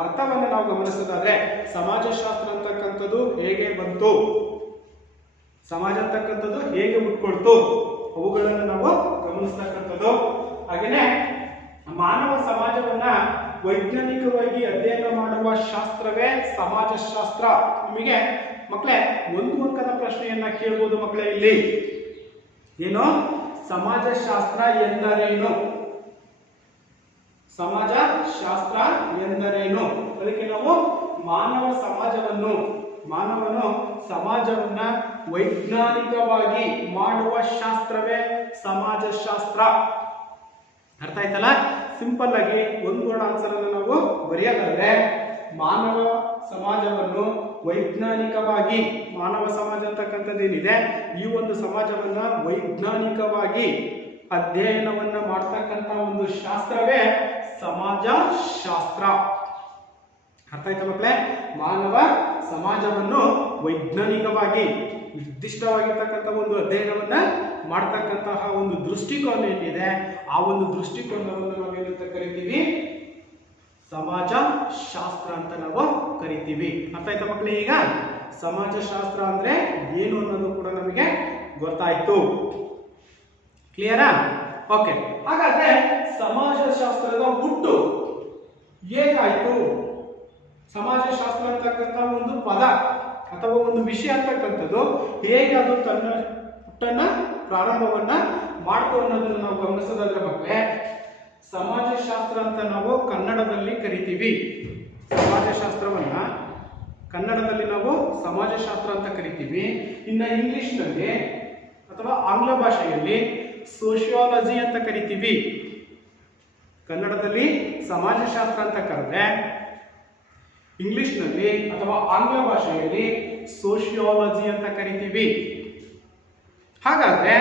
ಅರ್ಥವನ್ನು ನಾವು ಗಮನಿಸೋದಾದ್ರೆ ಸಮಾಜಶಾಸ್ತ್ರ ಅಂತಕ್ಕಂಥದ್ದು ಹೇಗೆ ಬಂತು, ಸಮಾಜ ಅಂತಕ್ಕಂಥದ್ದು ಹೇಗೆ ಹುಟ್ಕೊಳ್ತು, ಅವುಗಳನ್ನು ನಾವು ಗಮನಿಸ್ತಕ್ಕಂಥದ್ದು. ಹಾಗೇನೆ ಮಾನವ ಸಮಾಜವನ್ನ ವೈಜ್ಞಾನಿಕವಾಗಿ ಅಧ್ಯಯನ ಮಾಡುವ ಶಾಸ್ತ್ರವೇ ಸಮಾಜಶಾಸ್ತ್ರ. ನಿಮಗೆ ಮಕ್ಕಳೇ ಒಂದು ಅಂಕದ ಪ್ರಶ್ನೆಯನ್ನ ಕೇಳಬಹುದು ಮಕ್ಕಳೇ. ಇಲ್ಲಿ ಏನು ಸಮಾಜಶಾಸ್ತ್ರ ಎಂದರೇನು? ಸಮಾಜಶಾಸ್ತ್ರ ಎಂದರೇನು? ಅದಕ್ಕೆ ನಾವು ಮಾನವನು ಸಮಾಜವನ್ನ ವೈಜ್ಞಾನಿಕವಾಗಿ ಮಾಡುವ ಶಾಸ್ತ್ರವೇ ಸಮಾಜಶಾಸ್ತ್ರ. ಅರ್ಥ ಆಯ್ತಲ್ಲ? ಸಿಂಪಲ್ ಆಗಿ ಒಂದು ವರ್ಡ್ ಆನ್ಸರ್ ಅನ್ನು ನಾವು ಬರೆಯೋದಾದ್ರೆ ಮಾನವ ಸಮಾಜವನ್ನು ವೈಜ್ಞಾನಿಕವಾಗಿ, ಮಾನವ ಸಮಾಜ ಅಂತಕ್ಕಂಥದ್ದು ಏನಿದೆ ಈ ಒಂದು ಸಮಾಜವನ್ನ ವೈಜ್ಞಾನಿಕವಾಗಿ ಅಧ್ಯಯನವನ್ನ ಮಾಡ್ತಕ್ಕಂಥ ಒಂದು ಶಾಸ್ತ್ರವೇ ಸಮಾಜಶಾಸ್ತ್ರ. ಅರ್ಥ ಆಯ್ತಾ ಮಕ್ಕಳೇ? ಮಾನವ ಸಮಾಜವನ್ನು ವೈಜ್ಞಾನಿಕವಾಗಿ ನಿರ್ದಿಷ್ಟವಾಗಿರ್ತಕ್ಕಂಥ ಒಂದು ಅಧ್ಯಯನವನ್ನ ಮಾಡ್ತಕ್ಕಂತಹ ಒಂದು ದೃಷ್ಟಿಕೋನ ಏನಿದೆ ಆ ಒಂದು ದೃಷ್ಟಿಕೋನವನ್ನು ನಾವೇನಂತ ಕರಿತೀವಿ? ಸಮಾಜಶಾಸ್ತ್ರ ಅಂತ ನಾವು ಕರಿತೀವಿ. ಅರ್ಥ ಆಯ್ತಾ ಮಕ್ಕಳೇ? ಈಗ ಸಮಾಜಶಾಸ್ತ್ರ ಅಂದ್ರೆ ಏನು ಅನ್ನೋದು ಕೂಡ ನಮಗೆ ಗೊತ್ತಾಯ್ತು. ಕ್ಲಿಯರಾ? ಓಕೆ. ಹಾಗಾದ್ರೆ ಸಮಾಜಶಾಸ್ತ್ರದ ಹುಟ್ಟು ಹೇಗಾಯ್ತು? ಸಮಾಜಶಾಸ್ತ್ರ ಅಂತಕ್ಕಂಥ ಒಂದು ಪದ ಅಥವಾ ಒಂದು ವಿಷಯ ಅಂತಕ್ಕಂಥದ್ದು ಹೇಗೆ ಅದು ತನ್ನ ಹುಟ್ಟನ್ನ ಪ್ರಾರಂಭವನ್ನ ಮಾಡ್ತು ಅನ್ನೋದನ್ನು ನಾವು ಗಮನಿಸೋದಾದ್ರೆ ಮಕ್ಕಳೇ, ಸಮಾಜಶಾಸ್ತ್ರ ಅಂತ ನಾವು ಕನ್ನಡದಲ್ಲಿ ಕರಿತೀವಿ. ಸಮಾಜಶಾಸ್ತ್ರವನ್ನ ಕನ್ನಡದಲ್ಲಿ ನಾವು ಸಮಾಜಶಾಸ್ತ್ರ ಅಂತ ಕರಿತೀವಿ. ಇನ್ನು ಇಂಗ್ಲಿಷ್ನಲ್ಲಿ ಅಥವಾ ಆಂಗ್ಲ ಭಾಷೆಯಲ್ಲಿ ಸೋಶಿಯಾಲಜಿ ಅಂತ ಕರಿತೀವಿ. ಕನ್ನಡದಲ್ಲಿ ಸಮಾಜಶಾಸ್ತ್ರ ಅಂತ ಕರೆದ್ರೆ ಇಂಗ್ಲಿಷ್ನಲ್ಲಿ ಅಥವಾ ಆಂಗ್ಲ ಭಾಷೆಯಲ್ಲಿ ಸೋಶಿಯಾಲಜಿ ಅಂತ ಕರಿತೀವಿ. ಹಾಗಾದ್ರೆ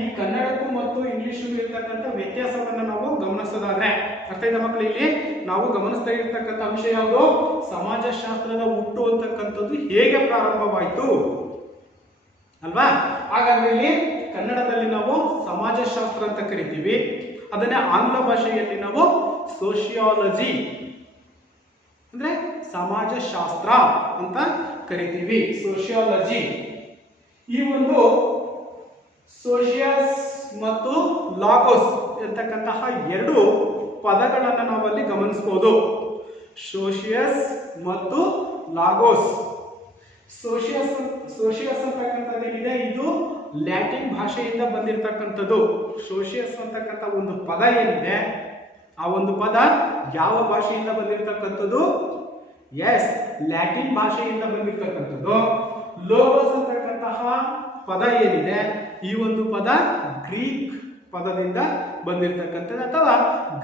ಈ ಕನ್ನಡಕ್ಕೂ ಮತ್ತು ಇಂಗ್ಲಿಷ್ಗೂ ಇರ್ತಕ್ಕಂಥ ವ್ಯತ್ಯಾಸವನ್ನ ನಾವು ಗಮನಿಸೋದಾದ್ರೆ, ಅರ್ಥ ಆಯ್ತಾ ಮಕ್ಕಳು? ಇಲ್ಲಿ ನಾವು ಗಮನಿಸ್ತಾ ಇರ್ತಕ್ಕಂಥ ಅಂಶ ಯಾವುದು? ಸಮಾಜಶಾಸ್ತ್ರದ ಹುಟ್ಟು ಅಂತಕ್ಕಂಥದ್ದು ಹೇಗೆ ಪ್ರಾರಂಭವಾಯಿತು ಅಲ್ವಾ? ಹಾಗಾದ್ರೆ ಇಲ್ಲಿ ಕನ್ನಡದಲ್ಲಿ ನಾವು ಸಮಾಜಶಾಸ್ತ್ರ ಅಂತ ಕರಿತೀವಿ, ಅದನ್ನೇ ಆಂಗ್ಲ ಭಾಷೆಯಲ್ಲಿ ನಾವು ಸೋಶಿಯಾಲಜಿ ಅಂದ್ರೆ ಸಮಾಜಶಾಸ್ತ್ರ ಅಂತ ಕರಿತೀವಿ. ಸೋಶಿಯಾಲಜಿ. ಈ ಒಂದು ಸೋಶಿಯಸ್ ಮತ್ತು ಲಾಗೋಸ್ ಇರತಕ್ಕಂತಹ ಎರಡು ಪದಗಳನ್ನು ನಾವಲ್ಲಿ ಗಮನಿಸಬಹುದು. ಸೋಶಿಯಸ್ ಮತ್ತು ಲಾಗೋಸ್. ಸೋಶಿಯಸ್ ಅಂತಕ್ಕಂಥದ್ದು ಏನಿದೆ ಇದು ಲ್ಯಾಟಿನ್ ಭಾಷೆಯಿಂದ ಬಂದಿರತಕ್ಕಂಥದ್ದು. ಸೋಶಿಯಸ್ ಅಂತಕ್ಕಂಥ ಒಂದು ಪದ ಏನಿದೆ ಆ ಒಂದು ಪದ ಯಾವ ಭಾಷೆಯಿಂದ ಬಂದಿರತಕ್ಕಂಥದ್ದು? ಎಸ್, ಲ್ಯಾಟಿನ್ ಭಾಷೆಯಿಂದ ಬಂದಿರತಕ್ಕಂಥದ್ದು. ಲೋಗೋಸ್ ಅಂತಕ್ಕಂತಹ ಪದ ಏನಿದೆ ಈ ಒಂದು ಪದ ಗ್ರೀಕ್ ಪದದಿಂದ ಬಂದಿರತಕ್ಕಂಥದ್ದು ಅಥವಾ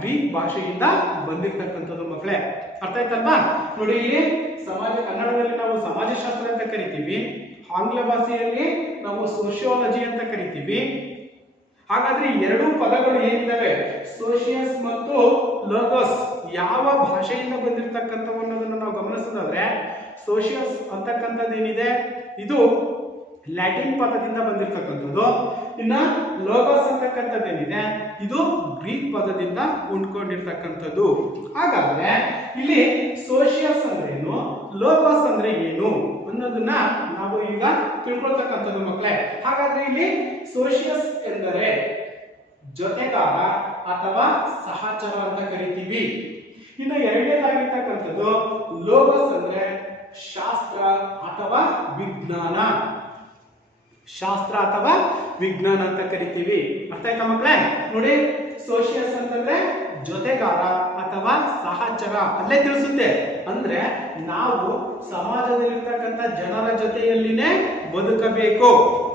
ಗ್ರೀಕ್ ಭಾಷೆಯಿಂದ ಬಂದಿರತಕ್ಕಂಥದ್ದು ಮಕ್ಕಳೇ. ಅರ್ಥ ಆಯ್ತಲ್ವಾ? ನೋಡಿ, ಇಲ್ಲಿ ಕನ್ನಡದಲ್ಲಿ ನಾವು ಸಮಾಜಶಾಸ್ತ್ರ ಅಂತ ಕರಿತೀವಿ, ಆಂಗ್ಲ ಭಾಷೆಯಲ್ಲಿ ನಾವು ಸೋಶಿಯಾಲಜಿ ಅಂತ ಕರಿತೀವಿ. ಹಾಗಾದ್ರೆ ಎರಡೂ ಪದಗಳು ಏನಿದ್ದಾವೆ ಸೋಶಿಯಸ್ ಮತ್ತು ಲೋಗೋಸ್ ಯಾವ ಭಾಷೆಯಿಂದ ಬಂದಿರತಕ್ಕಂಥವು ಅನ್ನೋದನ್ನು ನಾವು ಗಮನಿಸೋದಾದ್ರೆ ಸೋಶಿಯಸ್ ಅಂತಕ್ಕಂಥದ್ದು ಏನಿದೆ ಇದು ಲ್ಯಾಟಿನ್ ಪದದಿಂದ ಬಂದಿರತಕ್ಕಂಥದ್ದು. ಇನ್ನ ಲೋಗೋಸ್ ಅಂತಕ್ಕಂಥದ್ದು ಏನಿದೆ ಇದು ಗ್ರೀಕ್ ಪದದಿಂದ ಉಂಡ್ಕೊಂಡಿರ್ತಕ್ಕಂಥದ್ದು. ಹಾಗಾದ್ರೆ ಇಲ್ಲಿ ಸೋಶಿಯಸ್ ಅಂದ್ರೆ ಏನು, ಲೋಗೋಸ್ ಅಂದ್ರೆ ಏನು ಅನ್ನೋದನ್ನ ನಾವು ಈಗ ತಿಳ್ಕೊಳ್ತಕ್ಕಂಥದ್ದು ಮಕ್ಕಳೇ. ಹಾಗಾದ್ರೆ ಇಲ್ಲಿ ಸೋಶಿಯಸ್ ಎಂದರೆ ಜೊತೆಗಾರ ಅಥವಾ ಸಹಚರ ಅಂತ ಕರಿತೀವಿ. ಇನ್ನು ಎರಡನೇದಾಗಿರ್ತಕ್ಕಂಥದ್ದು ಲೋಗೋಸ್ ಅಂದ್ರೆ ಶಾಸ್ತ್ರ ಅಥವಾ ವಿಜ್ಞಾನ. ಶಾಸ್ತ್ರ ಅಥವಾ ವಿಜ್ಞಾನ ಅಂತ ಕರಿತೀವಿ. ಅರ್ಥ ಆಯ್ತಾ ಮಕ್ಕಳೇ? ನೋಡಿ, ಸೋಶಿಯಸ್ ಅಂತಂದ್ರೆ ಜೊತೆಗಾರ ಅಥವಾ ಸಹಚರ ಅಲ್ಲೇ ತಿಳಿಸುತ್ತೆ. ಅಂದ್ರೆ ನಾವು ಸಮಾಜದಲ್ಲಿರ್ತಕ್ಕಂಥ ಜನರ ಜೊತೆಯಲ್ಲಿನೇ ಬದುಕಬೇಕು.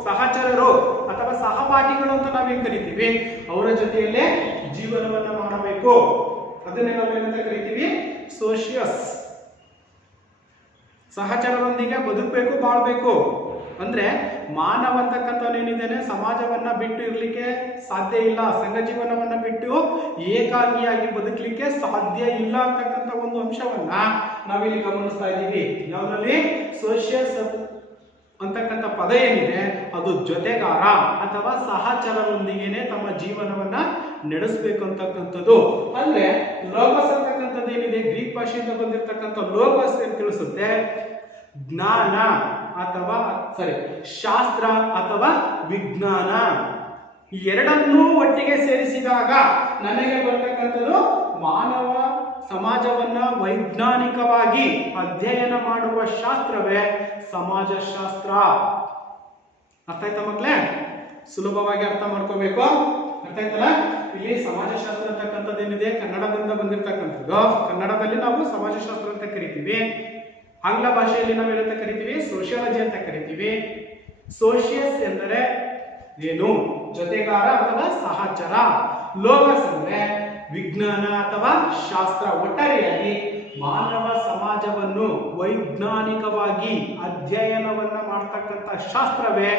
ಸಹಚರರು ಅಥವಾ ಸಹಪಾಠಿಗಳು ಅಂತ ನಾವೇನ್ ಕರಿತೀವಿ ಅವರ ಜೊತೆಯಲ್ಲೇ ಜೀವನವನ್ನ ಮಾಡಬೇಕು. ಅದನ್ನೇ ನಾವೇನಂತ ಕರಿತೀವಿ ಸೋಶಿಯಸ್. ಸಹಚರರೊಂದಿಗೆ ಬದುಕಬೇಕು, ಬಾಳ್ಬೇಕು. ಅಂದ್ರೆ ಮಾನವ ಅಂತಕ್ಕಂಥವನೇನಿದ್ದೇನೆ ಸಮಾಜವನ್ನ ಬಿಟ್ಟು ಇರ್ಲಿಕ್ಕೆ ಸಾಧ್ಯ ಇಲ್ಲ, ಸಂಘ ಜೀವನವನ್ನ ಬಿಟ್ಟು ಏಕಾಂಗಿಯಾಗಿ ಬದುಕಲಿಕ್ಕೆ ಸಾಧ್ಯ ಇಲ್ಲ ಅಂತಕ್ಕಂಥ ಒಂದು ಅಂಶವನ್ನ ನಾವಿಲ್ಲಿ ಗಮನಿಸ್ತಾ ಇದ್ದೀವಿ. ಯಾವ್ದ್ರಲ್ಲಿ ಸೋಶಿಯಸ್ ಅಂತಕ್ಕಂಥ ಪದ ಏನಿದೆ ಅದು ಜೊತೆಗಾರ ಅಥವಾ ಸಹಚರರೊಂದಿಗೆನೆ ತಮ್ಮ ಜೀವನವನ್ನ ನಡೆಸಬೇಕು ಅಂತಕ್ಕಂಥದ್ದು. ಅಂದ್ರೆ ಲೋಗೋಸ್ ಅಂತಕ್ಕಂಥದ್ದು ಏನಿದೆ ಗ್ರೀಕ್ ಭಾಷೆಯಿಂದ ಬಂದಿರತಕ್ಕಂಥ ಲೋಗೋಸ್ ಅಂತ ತಿಳಿಸುತ್ತೆ ಜ್ಞಾನ ಅಥವಾ ಶಾಸ್ತ್ರ ಅಥವಾ ವಿಜ್ಞಾನ. ಈ ಎರಡನ್ನೂ ಒಟ್ಟಿಗೆ ಸೇರಿಸಿದಾಗ ನನಗೆ ಬರ್ತಕ್ಕಂಥದ್ದು ಮಾನವ ಸಮಾಜವನ್ನ ವೈಜ್ಞಾನಿಕವಾಗಿ ಅಧ್ಯಯನ ಮಾಡುವ ಶಾಸ್ತ್ರವೇ ಸಮಾಜಶಾಸ್ತ್ರ. ಅರ್ಥ ಆಯ್ತಾ ಮಕ್ಕಳೇ? ಸುಲಭವಾಗಿ ಅರ್ಥ ಮಾಡ್ಕೋಬೇಕು. ಅರ್ಥ ಆಯ್ತಲ್ಲ? ಇಲ್ಲಿ ಸಮಾಜಶಾಸ್ತ್ರ ಅಂತಕ್ಕಂಥದ್ದು ಏನಿದೆ ಕನ್ನಡದಿಂದ ಬಂದಿರತಕ್ಕಂಥದ್ದು. ಕನ್ನಡದಲ್ಲಿ ನಾವು ಸಮಾಜಶಾಸ್ತ್ರ ಅಂತ ಕರಿತೀವಿ. ಆಂಗ್ಲ ಭಾಷೆಯಲ್ಲಿ ನಾವು ಏನಂತ ಕರಿತೀವಿ? ಸೋಷಿಯಾಲಜಿ ಅಂತ ಕರಿತೀವಿ. ಸೋಷಿಯಸ್ ಎಂದರೆ ಏನು? ಜೊತೆಗಾರ ಅಥವಾ ಸಹಚರ. ಲೋಗಸ್ ಅಂದ್ರೆ ವಿಜ್ಞಾನ ಅಥವಾ ಶಾಸ್ತ್ರ. ಒಟ್ಟಾರೆಯಾಗಿ ಮಾನವ ಸಮಾಜವನ್ನು ವೈಜ್ಞಾನಿಕವಾಗಿ ಅಧ್ಯಯನವನ್ನ ಮಾಡ್ತಕ್ಕಂಥ ಶಾಸ್ತ್ರವೇ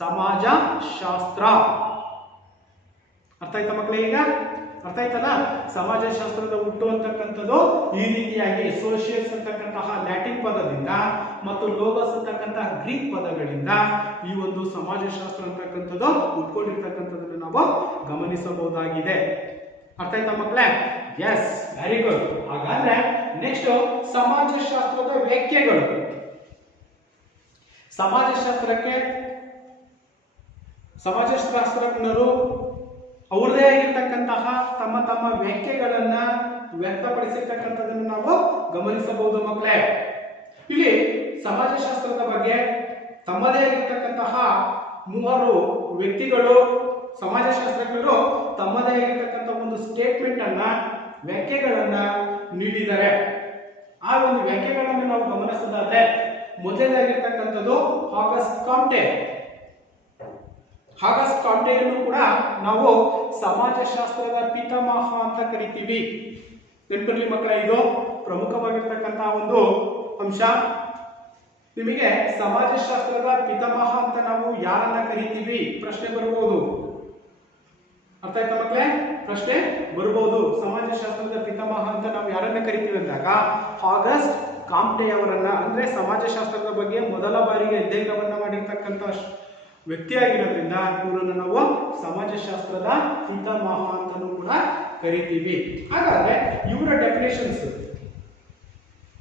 ಸಮಾಜಶಾಸ್ತ್ರ. ಅರ್ಥ ಆಯ್ತಾ ಮಕ್ಕಳೇ? ಈಗ ಅರ್ಥ ಆಯ್ತಲ್ಲ? ಸಮಾಜಶಾಸ್ತ್ರದ ಹುಟ್ಟು ಅಂತಕ್ಕಂಥದ್ದು ಈ ರೀತಿಯಾಗಿ ಸೋಷಿಯಸ್ ಅಂತಕ್ಕಂತಹ ಲ್ಯಾಟಿನ್ ಪದದಿಂದ ಮತ್ತು ಲೋಗಸ್ ಅಂತಕ್ಕಂತಹ ಗ್ರೀಕ್ ಪದಗಳಿಂದ ಈ ಒಂದು ಸಮಾಜಶಾಸ್ತ್ರ ಅಂತಕ್ಕಂಥದ್ದು ಹುಟ್ಕೊಂಡಿರ್ತಕ್ಕಂಥದ್ದನ್ನು ನಾವು ಗಮನಿಸಬಹುದಾಗಿದೆ. ಅರ್ಥ ಆಯ್ತಾ ಮಕ್ಕಳೇ? Yes, very good. ಹಾಗಾದ್ರೆ ನೆಕ್ಸ್ಟ್ ಸಮಾಜಶಾಸ್ತ್ರದ ವ್ಯಾಖ್ಯೆಗಳು. ಸಮಾಜಶಾಸ್ತ್ರಜ್ಞರು ಅವ್ರದೇ ಆಗಿರ್ತಕ್ಕಂತಹ ತಮ್ಮ ತಮ್ಮ ವ್ಯಾಖ್ಯೆಗಳನ್ನ ವ್ಯಕ್ತಪಡಿಸಿರ್ತಕ್ಕಂಥದ್ದನ್ನು ನಾವು ಗಮನಿಸಬಹುದು ಮಕ್ಕಳೇ. ಇಲ್ಲಿ ಸಮಾಜಶಾಸ್ತ್ರದ ಬಗ್ಗೆ ತಮ್ಮದೇ ಆಗಿರ್ತಕ್ಕಂತಹ ಮೂವರು ವ್ಯಕ್ತಿಗಳು, ಸಮಾಜಶಾಸ್ತ್ರಜ್ಞರು ತಮ್ಮದೇ ಆಗಿರ್ತಕ್ಕಂಥ ಒಂದು ಸ್ಟೇಟ್ಮೆಂಟ್ ಅನ್ನ, ವ್ಯಾಖ್ಯೆಗಳನ್ನ ನೀಡಿದ್ದಾರೆ. ಆ ಒಂದು ವ್ಯಾಖ್ಯೆಗಳನ್ನು ನಾವು ಗಮನಿಸೋದಾದ್ರೆ ಮೊದಲಾಗಿರ್ತಕ್ಕಂಥದ್ದು ಆಗಸ್ಟ್ ಕಾಮ್ಟೆ. ಆಗಸ್ಟ್ ಕಾಮ್ಟೆಯನ್ನು ಕೂಡ ನಾವು ಸಮಾಜಶಾಸ್ತ್ರದ ಪಿತಾಮಹ ಅಂತ ಕರಿತೀವಿ. ನೆನಪಿರಲಿ ಮಕ್ಕಳೇ, ಇದು ಪ್ರಮುಖವಾಗಿರ್ತಕ್ಕಂತಹ ಒಂದು ಅಂಶ. ನಿಮಗೆ ಸಮಾಜಶಾಸ್ತ್ರದ ಪಿತಾಮಹ ಅಂತ ನಾವು ಯಾರನ್ನ ಕರಿತೀವಿ ಪ್ರಶ್ನೆ ಬರಬಹುದು. ಅರ್ಥ ಆಯ್ತಾ ಮಕ್ಕಳೇ? ಪ್ರಶ್ನೆ ಬರಬಹುದು. ಸಮಾಜಶಾಸ್ತ್ರದ ಪಿತಾಮಹ ಅಂತ ನಾವು ಯಾರನ್ನ ಕರಿತೀವಿ ಅಂದಾಗ ಆಗಸ್ಟ್ ಕಾಮ್ಟೆ ಅವರನ್ನ, ಅಂದ್ರೆ ಸಮಾಜಶಾಸ್ತ್ರದ ಬಗ್ಗೆ ಮೊದಲ ಬಾರಿಗೆ ಅಧ್ಯಯನವನ್ನ ಮಾಡಿರ್ತಕ್ಕಂಥ ವ್ಯಕ್ತಿಯಾಗಿರೋದ್ರಿಂದ ಇವರನ್ನು ನಾವು ಸಮಾಜಶಾಸ್ತ್ರದ ಪಿತಾಮಹ ಅಂತಲೂ ಕೂಡ ಕರಿತೀವಿ. ಹಾಗಾದ್ರೆ ಇವರ ಡೆಫಿನೇಷನ್ಸ್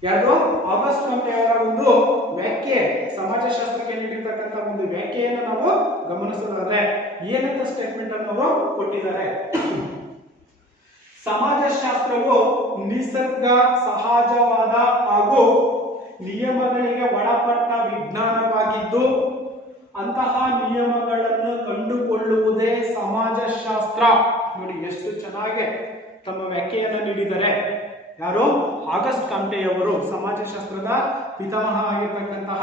ಯಾರು? ಆಗಸ್ಟ್ ಕಾಮ್ಟೆ ಅವರ ಒಂದು ವ್ಯಾಖ್ಯೆ, ಸಮಾಜಶಾಸ್ತ್ರಕ್ಕೆ ನೀಡಿರ್ತಕ್ಕಂಥ ಒಂದು ವ್ಯಾಖ್ಯೆಯನ್ನು ನಾವು ಗಮನಿಸೋದಾದ್ರೆ ಏನಂತ ಸ್ಟೇಟ್ಮೆಂಟ್ ಅನ್ನು ಅವರು ಕೊಟ್ಟಿದ್ದಾರೆ. ಸಮಾಜಶಾಸ್ತ್ರವು ನಿಸರ್ಗ ಸಹಜವಾದ ಹಾಗೂ ನಿಯಮಗಳಿಗೆ ಒಳಪಟ್ಟ ವಿಜ್ಞಾನವಾಗಿದ್ದು ಅಂತಹ ನಿಯಮಗಳನ್ನು ಕಂಡುಕೊಳ್ಳುವುದೇ ಸಮಾಜಶಾಸ್ತ್ರ. ನೋಡಿ ಎಷ್ಟು ಚೆನ್ನಾಗಿ ತಮ್ಮ ವ್ಯಾಖ್ಯೆಯನ್ನು ನೀಡಿದ್ದಾರೆ. ಯಾರು? ಆಗಸ್ಟ್ ಕಾಮ್ಟೆಯವರು, ಸಮಾಜಶಾಸ್ತ್ರದ ಪಿತಾಮಹ ಆಗಿರ್ತಕ್ಕಂತಹ